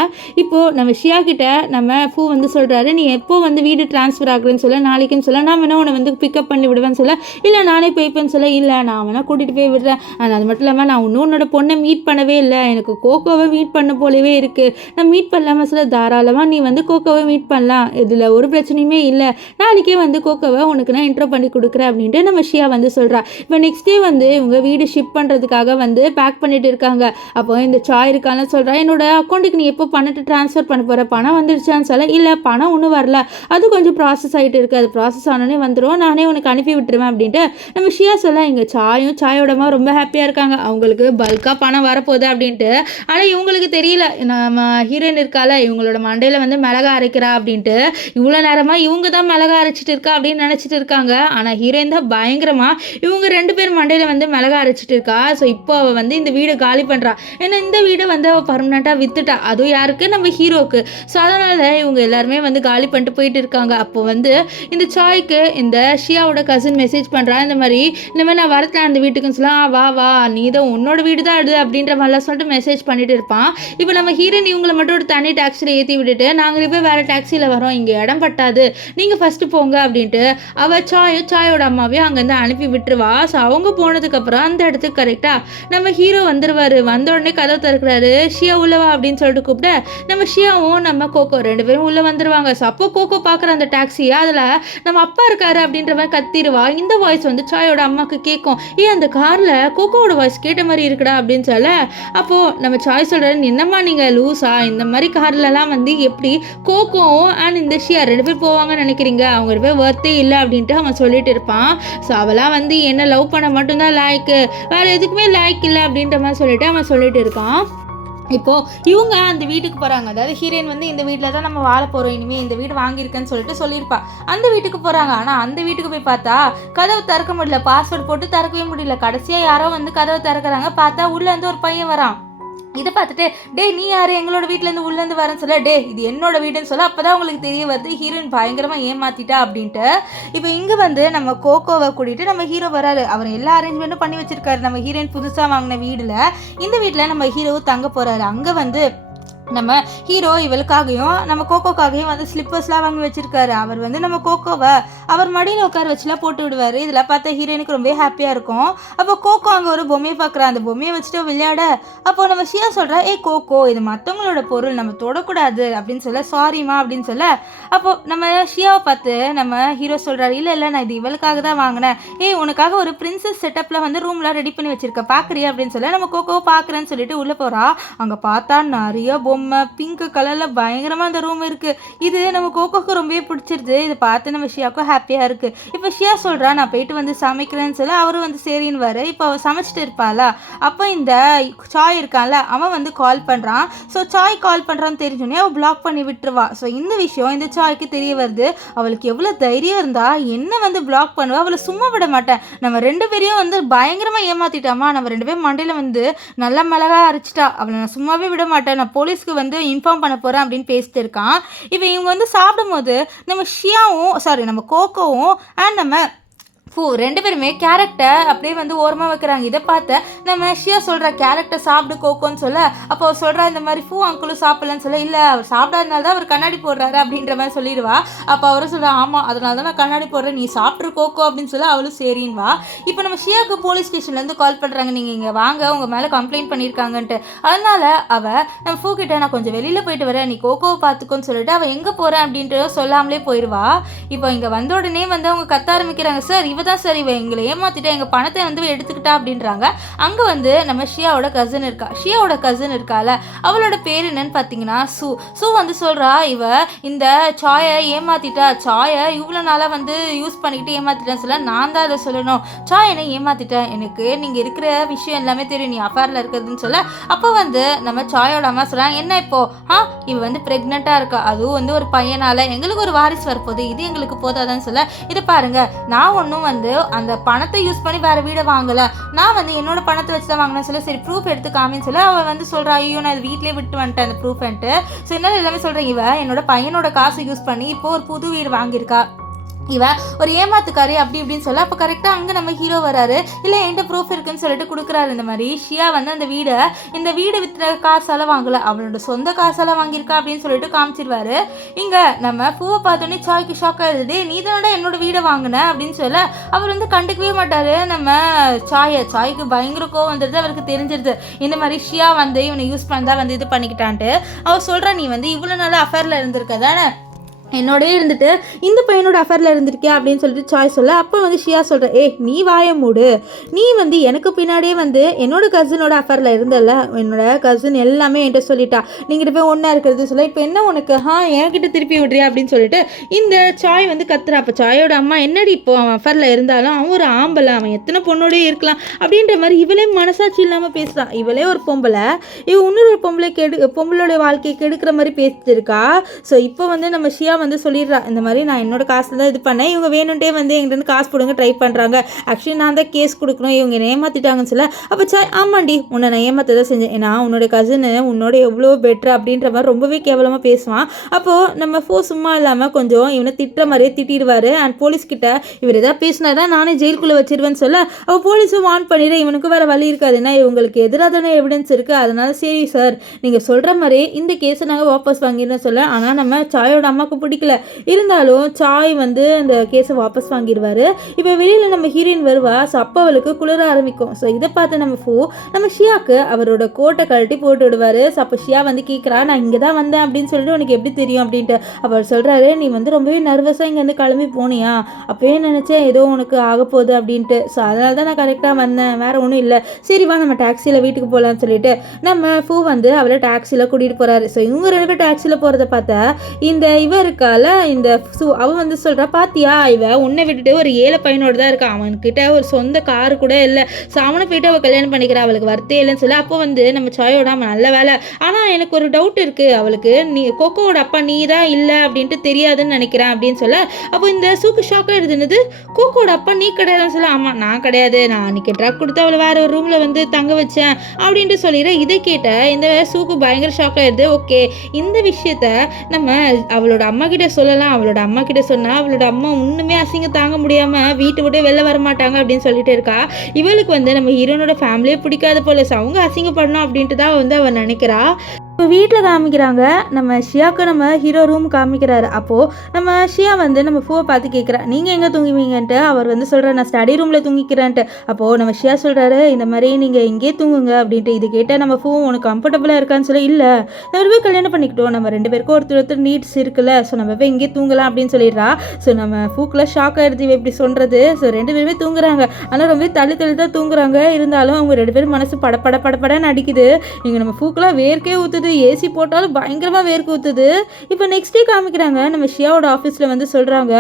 இப்போது நம்ம ஷியா கிட்ட நம்ம ஃபூ வந்து சொல்கிறாரு, நீ எப்போ வந்து வீடு ட்ரான்ஸ்ஃபர் ஆகுறேன்னு சொல்ல, நாளைக்குன்னு சொல்ல, நான் வேணா உன்னை வந்து பிக்கப் பண்ணி விடுவேன்னு சொல்ல. இல்லை நானே போய்ப்பேன்னு சொல்ல. இல்லை நான் வேணா கூட்டிகிட்டு போய் விடுறேன், அது மட்டும் இல்லாமல் நான் இன்னும் உன்னோட பொண்ணை மீட் பண்ணவே இல்லை, எனக்கு கோகோவை மீட் பண்ண போலவே இருக்குது, நான் மீட் பண்ணலாமல் சொல்ல. தாராளமாக நீ வந்து கோகோவை மீட் பண்ணலாம், இதில் ஒரு பிரச்சனையுமே இல்லை, நாளைக்கே வந்து கோகோவை உனக்கு நான் இன்ட்ரோ பண்ணி கொடுக்குறேன் அப்படின்ட்டு நம்ம ஷியா வந்து சொல்கிறா. இப்போ நெக்ஸ்ட் டே வந்து இவங்க வீடு ஷிப் பண்ணுறதுக்காக வந்து பேக் பண்ணிட்டு இருக்காங்க. அப்போ இந்த சாய் இருக்கான்னு சொல்கிறா, என்னோட அக்கௌண்ட்டுக்கு நீ எப்போ பணத்தை ட்ரான்ஸ்ஃபர் பண்ண போகிற, பணம் வந்துடுச்சான்னு சொல்ல. இல்லை பணம் ஒன்றும் வரல, அது கொஞ்சம் ப்ராசஸ் ஆகிட்டு இருக்குது, அது ப்ராசஸ் ஆனோடனே வந்துடும், நானே உனக்கு அனுப்பி விட்டுருவேன் அப்படின்ட்டு நம்ம ஷியா சொல்ல. இங்கே சாயோடமா ரொம்ப ஹாப்பியாக இருக்காங்க, அவங்களுக்கு பல்காக பணம் வரப்போகுது அப்படின்ட்டு. ஆனால் இவங்களுக்கு தெரியல, நம்ம ஹீரோயின் இருக்கால, இவங்களோட மண்டையில் வந்து மிளகா அரைக்கிறா அப்படின்ட்டு. இவ்வளோ நேரமாக இவங்க தான் மிளகா அரைச்சிட்டு இருக்கா அப்படின்னு நினச்சிட்டு இருக்காங்க. ஆனால் ஹீரோயின் தான் பயங்கரமாக இவங்க 2 பேர் மண்டையில் வந்து மிளகா அரைச்சிட்டு இருக்கா. ஸோ இப்போ அவள் வந்து இந்த வீடை காலி பண்ணுறா. ஏன்னா இந்த வீடை வந்து அவள் பர்மனெண்ட்டாக வித்துட்டா, அதுவும் யாருக்கு, நம்ம ஹீரோக்கு. ஸோ அதனால் இவங்க எல்லாருமே வந்து காலி பண்ணிட்டு போயிட்டு இருக்காங்க. அப்போ வந்து இந்த சாய்க்கு இந்த ஷியாவோட கசின் மெசேஜ் பண்ணுறா, இந்த மாதிரி நான் வரத்தேன் அந்த வீட்டுக்குன்னு சொல்ல. வா வா நீ தான் உன்னோட வீடு தான் அது அப்படின்ற மாதிரிலாம் சொல்லிட்டு மெசேஜ் பண்ணிட்டு இருப்பான். இப்போ நம்ம ஹீரோயின் இவங்களை மட்டும் ஒரு தனி டாக்ஸியில் ஏற்றி விட்டுட்டு நாங்கள் போய் வேறு டாக்ஸியில் வரோம், இங்கே இடம் பட்டாது, நீங்கள் ஃபஸ்ட்டு போங்க அப்படின்ட்டு அவள் சாயோட அம்மாவையும் அங்கேருந்து அனுப்பி விட்டுருவா. ஸோ அவங்க போனதுக்கப்புறம் அந்த இடத்துக்கு கரெக்டாக நம்ம ஹீரோ வந்துடுவார். வந்த உடனே கதவை திறக்கிறாரு. ஷியா உள்ளவா அப்படின்னு சொல்லிட்டு கூப்பிட்டு நம்ம ஷியாவும் நம்ம கோகோ 2 பேரும் உள்ளே வந்துடுவாங்க. ஸோ அப்போ கோகோ பார்க்குற அந்த டாக்ஸியை அதில் நம்ம அப்பா இருக்காரு அப்படின்ற மாதிரி கத்திடுவா. இந்த வாய்ஸ் வந்து சாயோட அம்மாவுக்கு கேட்கும். அந்த காரில் கோகோவோட வாய்ஸ் கேட்ட மாதிரி இருக்குடா அப்படின்னு சொல்ல, அப்போது நம்ம சாய் சொல்கிறாரு, என்னம்மா நீங்கள் லூஸா, இந்த மாதிரி கார்லலாம் வந்து எப்படி கோகோவும் அண்ட் இந்த ஷியா 2 பேர் போவாங்கன்னு நினைக்கிறீங்க, அவங்க 2 பேர் ஒர்த்தே இல்லை அப்படின்ட்டு அவன் சொல்லிட்டு இருப்பான். ஸோ அவளாம் வந்து என்ன லவ் பண்ண மட்டும்தான் லாய்க்கு, வேறு எதுக்குமே லாய்க்கு இல்லை அப்படின்ற மாதிரி சொல்லிட்டு அவன் சொல்லிட்டு இருக்கான். இப்போது இவங்க அந்த வீட்டுக்கு போகிறாங்க. அதாவது ஹீரோயின் வந்து இந்த வீட்டில் தான் நம்ம வாழ போகிறோம், இனிமேல் இந்த வீடு வாங்கியிருக்கேன்னு சொல்லிட்டு சொல்லியிருப்பா. அந்த வீட்டுக்கு போகிறாங்க. ஆனால் அந்த வீட்டுக்கு போய் பார்த்தா கதவு திறக்க முடியல, பாஸ்வேர்டு போட்டு திறக்கவே முடியல. கடைசியாக யாரோ வந்து கதவை திறக்கிறாங்க. பார்த்தா உள்ளேருந்து ஒரு பையன் வரான். இதை பார்த்துட்டு, டே நீ யார் எங்களோட வீட்டிலேருந்து உள்ளேருந்து வரேன்னு சொல்ல, டே இது என்னோட வீடுன்னு சொல்ல, அப்போ தான் உங்களுக்கு தெரிய வருது ஹீரோயின் பயங்கரமாக ஏமாற்றிட்டா அப்படின்ட்டு. இப்போ இங்கே வந்து நம்ம கோகோவை கூட்டிகிட்டு நம்ம ஹீரோ வராரு. அவர் எல்லா அரேஞ்ச்மெண்ட்டும் பண்ணி வச்சிருக்காரு. நம்ம ஹீரோயின் புதுசாக வாங்கின வீடில் இந்த வீட்டில் நம்ம ஹீரோவும் தங்க போகிறாரு. அங்கே வந்து நம்ம ஹீரோ இவளுக்காகவும் நம்ம கோகோக்காகவும் வந்து ஸ்லிப்பர்ஸ்லாம் வாங்கி வச்சிருக்காரு. அவர் வந்து நம்ம கோகோவை அவர் மடியில் உட்கார வச்சுலாம் போட்டு விடுவார். இதில் பார்த்தா ஹீரோயினுக்கு ரொம்ப ஹாப்பியாக இருக்கும். அப்போ கோகோ அங்கே ஒரு பொம்மையை பார்க்குறா. அந்த பொம்மையை வச்சுட்டு விளையாட, அப்போது நம்ம ஷியா சொல்கிறா, கோகோ இது மற்றவங்களோட பொருள், நம்ம தொடக்கூடாது அப்படின்னு சொல்ல, சாரிம்மா அப்படின்னு சொல்ல, அப்போது நம்ம ஷியாவை பார்த்து நம்ம ஹீரோ சொல்கிறாரு, இல்லை நான் இது இவளுக்காக தான் வாங்கினேன், உனக்காக ஒரு பிரின்சஸ் செட்டப்பில் வந்து ரூம்லாம் ரெடி பண்ணி வச்சிருக்கேன் பார்க்குறியா அப்படின்னு சொல்ல, நம்ம கோகோவை பார்க்குறேன்னு சொல்லிட்டு உள்ளே போகிறா. அங்கே பார்த்தா நிறைய பொம்மை பிங்க் கலரில் பயங்கரமாக அந்த ரூம் இருக்குது. இது நம்ம கோகோக்கு ரொம்பவே பிடிச்சிருது. இதை பார்த்து நம்ம ஷியாவுக்கும் ஹாப்பியாக இருக்குது. இப்போ ஷியா சொல்கிறா, நான் போயிட்டு வந்து சமைக்கிறேன்னு சொல்ல, அவரும் வந்து சரின்னு வர. இப்போ அவள் சமைச்சிட்டு இருப்பாளா, அப்போ இந்த சாய் இருக்கான்ல அவன் வந்து கால் பண்ணுறான். ஸோ சாய் கால் பண்ணுறான்னு தெரிஞ்சோடனே அவள் பிளாக் பண்ணி விட்டுருவா. ஸோ இந்த விஷயம் இந்த சாய்க்கு தெரிய வருது. அவளுக்கு எவ்வளோ தைரியம் இருந்தால் என்ன வந்து பிளாக் பண்ணுவா, அவளை சும்மா விட மாட்டேன், நம்ம 2 பேரையும் வந்து பயங்கரமாக ஏமாற்றிட்டாமா, நம்ம 2 பேரும் மண்டையில் வந்து நல்லா மிளகா அரைச்சிட்டா, அவளை நான் சும்மாவே விட மாட்டேன், நான் போலீஸ்க்கு வந்து இன்ஃபார்ம் பண்ண போகிறேன் அப்படின்னு பேசிட்டு இருக்கான். இப்போ இவங்க வந்து சாப்பிடும்போது நம்ம கோகோவும் அண்ட் நம்ம 2 பேருமே கேரட்டை அப்படியே வந்து ஓரமாக வைக்கிறாங்க. இதை பார்த்த நம்ம ஷியா சொல்கிற கேரட்டை சாப்பிடு கோகோன்னு சொல்ல, அப்போ அவர் சொல்கிறா, இந்த மாதிரி அங்கிளும் சாப்பிடலன்னு சொல்ல, இல்லை அவர் சாப்பிடாதனால தான் அவர் கண்ணாடி போடுறாரு அப்படின்ற மாதிரி சொல்லிடுவா. அப்போ அவரும் சொல்கிறா, ஆமாம் அதனால தான் நான் கண்ணாடி போடுறேன், நீ சாப்பிட்ரு கோகோ அப்படின்னு சொல்ல, அவளும் சரின்வா. இப்போ நம்ம ஷியாவுக்கு போலீஸ் ஸ்டேஷன்லேருந்து கால் பண்ணுறாங்க, நீங்கள் இங்கே வாங்க உங்கள் மேலே கம்ப்ளைண்ட் பண்ணியிருக்காங்கன்ட்டு. அதனால் அவள் நம்ம கிட்ட நான் கொஞ்சம் வெளியில் போயிட்டு வரேன், நீ கோகோவை பார்த்துக்கோன்னு சொல்லிட்டு அவள் எங்கே போகிறேன் அப்படின்ட்டு சொல்லாமலே போயிடுவா. இப்போ இங்கே வந்த உடனே வந்து அவங்க கத்த ஆரம்பிக்கிறாங்க, சார் தான் சரி எங்களை ஏமாத்திட்டு எங்கள் பணத்தை வந்து எடுத்துக்கிட்டா அப்படின்றாங்க. அங்கே வந்து நம்ம ஷியாவோட கசின் இருக்கால, அவளோட பேர் என்னன்னு பார்த்தீங்கன்னா சூ வந்து சொல்கிறா, இவ இந்த சாயை ஏமாத்திட்டா, சாயை இவ்வளோ நாளாக வந்து யூஸ் பண்ணிக்கிட்டு ஏமாத்திட்டேன்னு சொல்ல, நான் தான் அதை சொல்லணும், சாய் என்னை ஏமாத்திட்டேன், எனக்கு நீங்கள் இருக்கிற விஷயம் எல்லாமே தெரியும், நீ அஃபேரில் இருக்கிறதுன்னு சொல்ல, அப்போ வந்து நம்ம சாயோட அம்மா சொல்கிறாங்க, என்ன இப்போ இவ வந்து ப்ரெக்னெண்ட்டாக இருக்கா, அதுவும் வந்து ஒரு பையனால் எங்களுக்கு ஒரு வாரிசு வரப்போகுது, இது எங்களுக்கு போதாதான்னு சொல்ல, இதை பாருங்க நான் ஒன்றும் வந்து அந்த பணத்தை யூஸ் பண்ணி வேற வீடை வாங்கல, நான் வந்து என்னோட பணத்தை வச்சு தான் வாங்கினேன் சொல்ல, சரி ப்ரூஃப் எடுத்து காமின்னு சொல்ல, அவள் வந்து சொல்கிறா, ஐயோ நான் வீட்டிலே விட்டு வந்துட்டேன் அந்த ப்ரூஃப்ன்ட்டு. ஸோ என்னால் எல்லாமே சொல்கிறேன், இவ என்னோட பையனோட காசை யூஸ் பண்ணி இப்போ ஒரு புது வீடு வாங்கியிருக்கா, இவ ஒரு ஏமாத்துக்காரி அப்படி இப்படின்னு சொல்ல, அப்போ கரெக்டாக அங்கே நம்ம ஹீரோ வராரு, இல்லை என்கிட்ட ப்ரூஃப் இருக்குன்னு சொல்லிட்டு கொடுக்குறாரு. இந்த மாதிரி ஷியா வந்து இந்த வீடை விற்ற காசால வாங்கல, அவனோட சொந்த காசால வாங்கியிருக்கா அப்படின்னு சொல்லிட்டு காமிச்சிருவாரு. இங்கே நம்ம பூவை பார்த்தோன்னே சாய்க்கு ஷாக் ஆயிடுது, நீ தானடா என்னோட வீடை வாங்கின அப்படின்னு சொல்ல, அவர் வந்து கண்டுக்கவே மாட்டாரு. நம்ம சாய்க்கு பயங்கர கோவம் வந்துடுது, அவருக்கு தெரிஞ்சிருது இந்த மாதிரி ஷியா வந்து இவனை யூஸ் பண்ணா வந்து இது பண்ணிக்கிட்டான்ட்டு. அவர் சொல்கிறா, நீ வந்து இவ்வளோ நாள் அஃபேரில் இருந்திருக்க தானே, என்னோடய இருந்துட்டு இந்த பையனோட அஃபேரில் இருந்திருக்கியா அப்படின்னு சொல்லிட்டு சாய் சொல்ல, அப்போ வந்து ஷியா சொல்கிற, நீ வாய மூடு, நீ வந்து எனக்கு பின்னாடியே வந்து என்னோட கசினோட அஃபேரில் இருந்தல, என்னோட கசின் எல்லாமே என்கிட்ட சொல்லிட்டா, நீங்கள் போய் ஒன்றா இருக்கிறது சொல்ல, இப்போ என்ன உனக்கு என்கிட்ட திருப்பி விட்றியா அப்படின்னு சொல்லிட்டு இந்த சாய் வந்து கத்துறா. அப்போ சாயோட அம்மா, என்னடி இப்போ அவன் அஃபேரில் இருந்தாலும் அவன் ஒரு ஆம்பளை, அவன் எத்தனை பொண்ணோடய இருக்கலாம் அப்படின்ற மாதிரி இவளே மனசாட்சி இல்லாமல் பேசுகிறான். இவளே ஒரு பொம்பளை, இன்னொரு பொம்பளோட வாழ்க்கையை கெடுக்கிற மாதிரி பேசிட்டு இருக்கா. ஸோ இப்போ வந்து நம்ம ஷியா வந்து சொல்லிடுறா, இந்த மாதிரி நான் என்னோட காசு தான் இது பண்ணேன், இவங்க வேணுன்ட்டே வந்து எங்கிட்ட காசு போடுங்க ட்ரை பண்ணுறாங்க, ஆக்சுவலி நான் தான் கேஸ் கொடுக்கணும், இவங்க என்னை ஏமாற்றிட்டாங்கன்னு சொல்ல, அப்போ சாய், ஆமாண்டி உன்னை நான் ஏமாத்த தான் செஞ்சேன், ஏன்னா உன்னோட கசினு உன்னோட எவ்வளோ பெட்ரு அப்படின்ற மாதிரி ரொம்பவே கேவலமாக பேசுவான். அப்போது நம்ம சும்மா இல்லாமல் கொஞ்சம் இவனை திட்டுற மாதிரியே திட்டிடுவார். அண்ட் போலீஸ்கிட்ட இவர் எதாவது பேசினாரா நானே ஜெயிலுக்குள்ளே வச்சிருவேன்னு சொல்ல, அப்போ போலீஸும் வார்ன் பண்ணிடு, இவனுக்கு வேறு வழி இருக்காது, ஏன்னா இவங்களுக்கு எதிராக தானே எவிடன்ஸ் இருக்குது, அதனால சரி சார் நீங்கள் சொல்கிற மாதிரி இந்த கேஸை நாங்கள் வாபஸ் வாங்கிடுறோம் சொல்ல. ஆனால் நம்ம சாயோட அம்மாவுக்கு பிடிக்கல. இருந்தாலும் சாய் வந்து அந்த கேஸை வாபஸ் வாங்கிடுவாரு. இப்போ வெளியில் நம்ம ஹீரோயின் வருவா. ஸோ அப்போ அவளுக்கு குளிர ஆரம்பிக்கும். ஸோ இதை பார்த்து நம்ம ஷியாவுக்கு அவரோட கோட்டை கழட்டி போட்டு விடுவார். ஸோ அப்போ ஷியா வந்து கேட்குறா, நான் இங்கே தான் வந்தேன் அப்படின்னு சொல்லிட்டு உனக்கு எப்படி தெரியும் அப்படின்ட்டு. அவர் சொல்கிறாரு, நீ வந்து ரொம்பவே நர்வஸாக இங்கேருந்து கிளம்பி போனியா, அப்போயே நினச்சேன் ஏதோ உனக்கு ஆக போகுது அப்படின்ட்டு. ஸோ அதனால தான் நான் கரெக்டாக வந்தேன், வேறு ஒன்றும் இல்லை. சரி வா நம்ம டாக்ஸியில் வீட்டுக்கு போகலான்னு சொல்லிட்டு நம்ம ஃபூ வந்து அவளை டாக்ஸியில் கூட்டிகிட்டு போகிறாரு. ஸோ இவங்க 2 பேர் டாக்ஸியில் போகிறத பார்த்தா இவ இருக்கால இந்த சூ அவன் வந்து சொல்கிறா, பாத்தியா இவ உன்னை விட்டுட்டு ஒரு ஏழை பையனோடு தான் இருக்கான், அவன்கிட்ட ஒரு சொந்த காரு கூட இல்லை. ஸோ அவனை போயிட்டு அவள் கல்யாணம் பண்ணிக்கிறா, அவளுக்கு வர்த்தே இல்லைன்னு சொல்லி. அப்போ வந்து நம்ம சாயோட அவன் நல்ல வேலை. ஆனால் எனக்கு ஒரு டவுட் இருக்குது, அவளுக்கு நீ கொக்கோவோட அப்பா நீ தான் இல்லை அப்படின்ட்டு தெரியாதுன்னு நினைக்கிறேன் அப்படின்னு சொல்ல. அப்போ இந்த சூக்கு ஷாக் ஆகிடுதுன்னது, கொக்கோட அப்பா நீ கிடையாதுன்னு சொல்ல. ஆமாம் நான் கிடையாது, நான் அன்றைக்கி ட்ரக் கொடுத்து அவளை வேற ஒரு ரூமில் வந்து தங்க வச்சேன் அப்படின்ட்டு சொல்லிடுறேன். இதை கேட்ட இந்த சூக்கு பயங்கர ஷாக் ஆகிடுது. ஓகே இந்த விஷயத்த நம்ம அவளோட அம்மா கிட்ட சொல்லலாம், அவளோட அம்மா கிட்ட சொன்னால் அவளோட அம்மா இன்னுமே அசிங்கம் தாங்க முடியாமல் வீட்டை விட்டு வெளில வர மாட்டாங்க அப்படின்னு சொல்லிட்டு இருக்கா. இவளுக்கு வந்து நம்ம ஹீரோனோட ஃபேமிலியே பிடிக்காத போல, அவங்க அசிங்கப்படணும் அப்படின்ட்டு தான் வந்து அவன் நினைக்கிறா. இப்போ வீட்டில் காமிக்கிறாங்க, நம்ம ஷியாவுக்கு நம்ம ஹீரோ ரூம் காமிக்கிறாரு. அப்போது நம்ம ஷியா வந்து நம்ம ஃபூவை பார்த்து கேட்குறா, நீங்கள் எங்கே தூங்குவீங்கன்ட்டு. அவர் வந்து சொல்கிறார், நான் ஸ்டடி ரூமில் தூங்கிக்கிறேன்ட்டு. அப்போது நம்ம ஷியா சொல்கிறாரு, இந்த மாதிரி நீங்கள் இங்கே தூங்குங்க அப்படின்ட்டு. இது கேட்டால் நம்ம ஃபூ உனக்கு கம்ஃபர்டபுளாக இருக்கான்னு சொல்லி, இல்லை நம்ம போய் கல்யாணம் பண்ணிக்கிட்டோம், நம்ம 2 பேருக்கும் ஒருத்தர் நீட்ஸ் இருக்குல்ல, ஸோ நம்ம போய் இங்கே தூங்கலாம் அப்படின்னு சொல்லிடுறா. ஸோ நம்ம ஃபூக்கெலாம் ஷாக் ஆகிடுது இப்படி சொல்கிறது. ஸோ 2 பேருமே தூங்குறாங்க, ஆனால் ரொம்ப தள்ளி தான் தூங்குறாங்க. இருந்தாலும் அவங்க 2 பேரும் மனசு படப்படன்னு அடிக்குது. இங்கே நம்ம ஃபூக்கெலாம் வேர்க்கே ஊற்றுது, ஏசி போட்டாலும் பயங்கரமாக வேர்க்கு ஊற்றுது. இப்போ நெக்ஸ்ட் டே காமிக்கிறாங்க, நம்ம ஷியாவோட ஆஃபீஸில் வந்து சொல்கிறாங்க,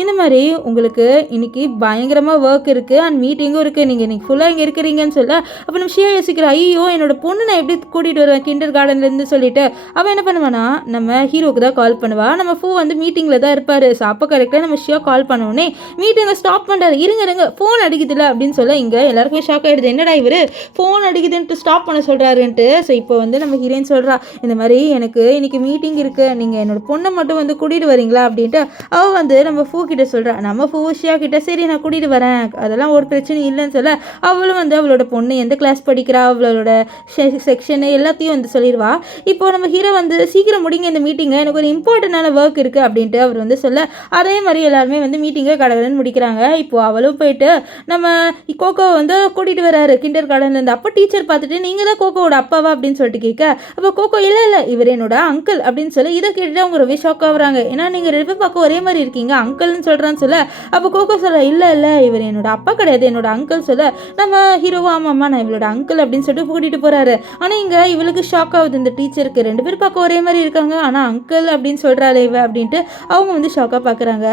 இந்த மாதிரி உங்களுக்கு இன்னைக்கு பயங்கரமாக ஒர்க் இருக்குது அண்ட் மீட்டிங்கும் இருக்குது, நீங்கள் இன்னைக்கு ஃபுல்லாக இங்கே இருக்கிறீங்கன்னு சொல்ல. அப்போ நம்ம ஷியா யோசிக்கிறா, ஐயோ என்னோட பொண்ணு நான் எப்படி கூட்டிகிட்டு வருவேன் கிண்டர் கார்டன்லேருந்து சொல்லிட்டு. அவள் என்ன பண்ணுவானா, நம்ம ஹீரோக்கு தான் கால் பண்ணுவா. நம்ம ஃபூ வந்து மீட்டிங்கில் தான் இருப்பார். ஸோ அப்போ கரெக்டாக நம்ம ஷியா கால் பண்ணோடனே மீட்டிங்கை ஸ்டாப் பண்ணுறாரு. இருங்க ஃபோன் அடிக்குதுல்ல அப்படின்னு சொல்ல. இங்கே எல்லாருக்குமே ஷாக் ஆகிடுது, என்னடா இவர் ஃபோன் அடிக்குதுன்ட்டு ஸ்டாப் பண்ண சொல்கிறாருன்ட்டு. ஸோ இப்போ வந்து நம்ம ஹீரோயின் சொல்கிறா, இந்த மாதிரி எனக்கு இன்னைக்கு மீட்டிங் இருக்குது, நீங்கள் என்னோட பொண்ணை மட்டும் வந்து கூட்டிகிட்டு வரீங்களா அப்படின்ட்டு. அவள் வந்து நம்ம ஃபூ கிட்ட சொல்கிறா, நம்ம ஃபூ ஷியா கிட்ட சரி நான் கூட்டிகிட்டு வரேன், அதெல்லாம் ஒரு பிரச்சனை இல்லைன்னு சொல்ல. அவளும் வந்து அவளோட பொண்ணு எந்த கிளாஸ் படிக்கிறா, அவளோட செக்ஷனு எல்லாத்தையும் வந்து சொல்லிடுவா. இப்போ நம்ம ஹீரோ வந்து சீக்கிரம் முடிங்க இந்த மீட்டிங்கை, எனக்கு ஒரு இம்பார்ட்டண்டான ஒர்க் இருக்குது அப்படின்ட்டு அவர் வந்து சொல்ல. அதே மாதிரி எல்லாருமே வந்து மீட்டிங்கை கடகடன்னு முடிக்கிறாங்க. இப்போது அவளும் போயிட்டு நம்ம கோகோவை வந்து கூட்டிகிட்டு வராரு கிண்டர் கார்டன்லேருந்து. அப்போ டீச்சர் பார்த்துட்டு, நீங்கள் தான் கோகோவோட அப்பாவா அப்படின்னு சொல்லிட்டு கேட்க. அப்போ கோகோ இல்லை இவர் என்னோட அங்கிள் அப்படின்னு சொல்லி. இதை கேட்டுட்டு அவங்க ரொம்ப ஷாக் ஆகுறாங்க, ஏன்னா நீங்கள் 2 பேர் பார்க்க ஒரே மாதிரி இருக்கீங்க, அங்கிள்னு சொல்கிறான்னு சொல்ல. அப்போ கோகோ சொல்ல, இல்லை இவர் என்னோட அப்பா கிடையாது, என்னோட அங்கிள் சொல்ல. நம்ம ஹீரோவா, ஆமாம்மா நான் இவளோட அங்கிள் அப்படின்னு சொல்லிட்டு கூட்டிகிட்டு போகிறாரு. ஆனால் இங்கே இவளுக்கு ஷாக் ஆகுது, இந்த டீச்சருக்கு 2 பேர் பார்க்க ஒரே மாதிரி இருக்காங்க, ஆனால் அங்கிள் அப்படின்னு சொல்கிறாளே இவ அப்படின்ட்டு அவங்க வந்து ஷாக்காக பார்க்குறாங்க.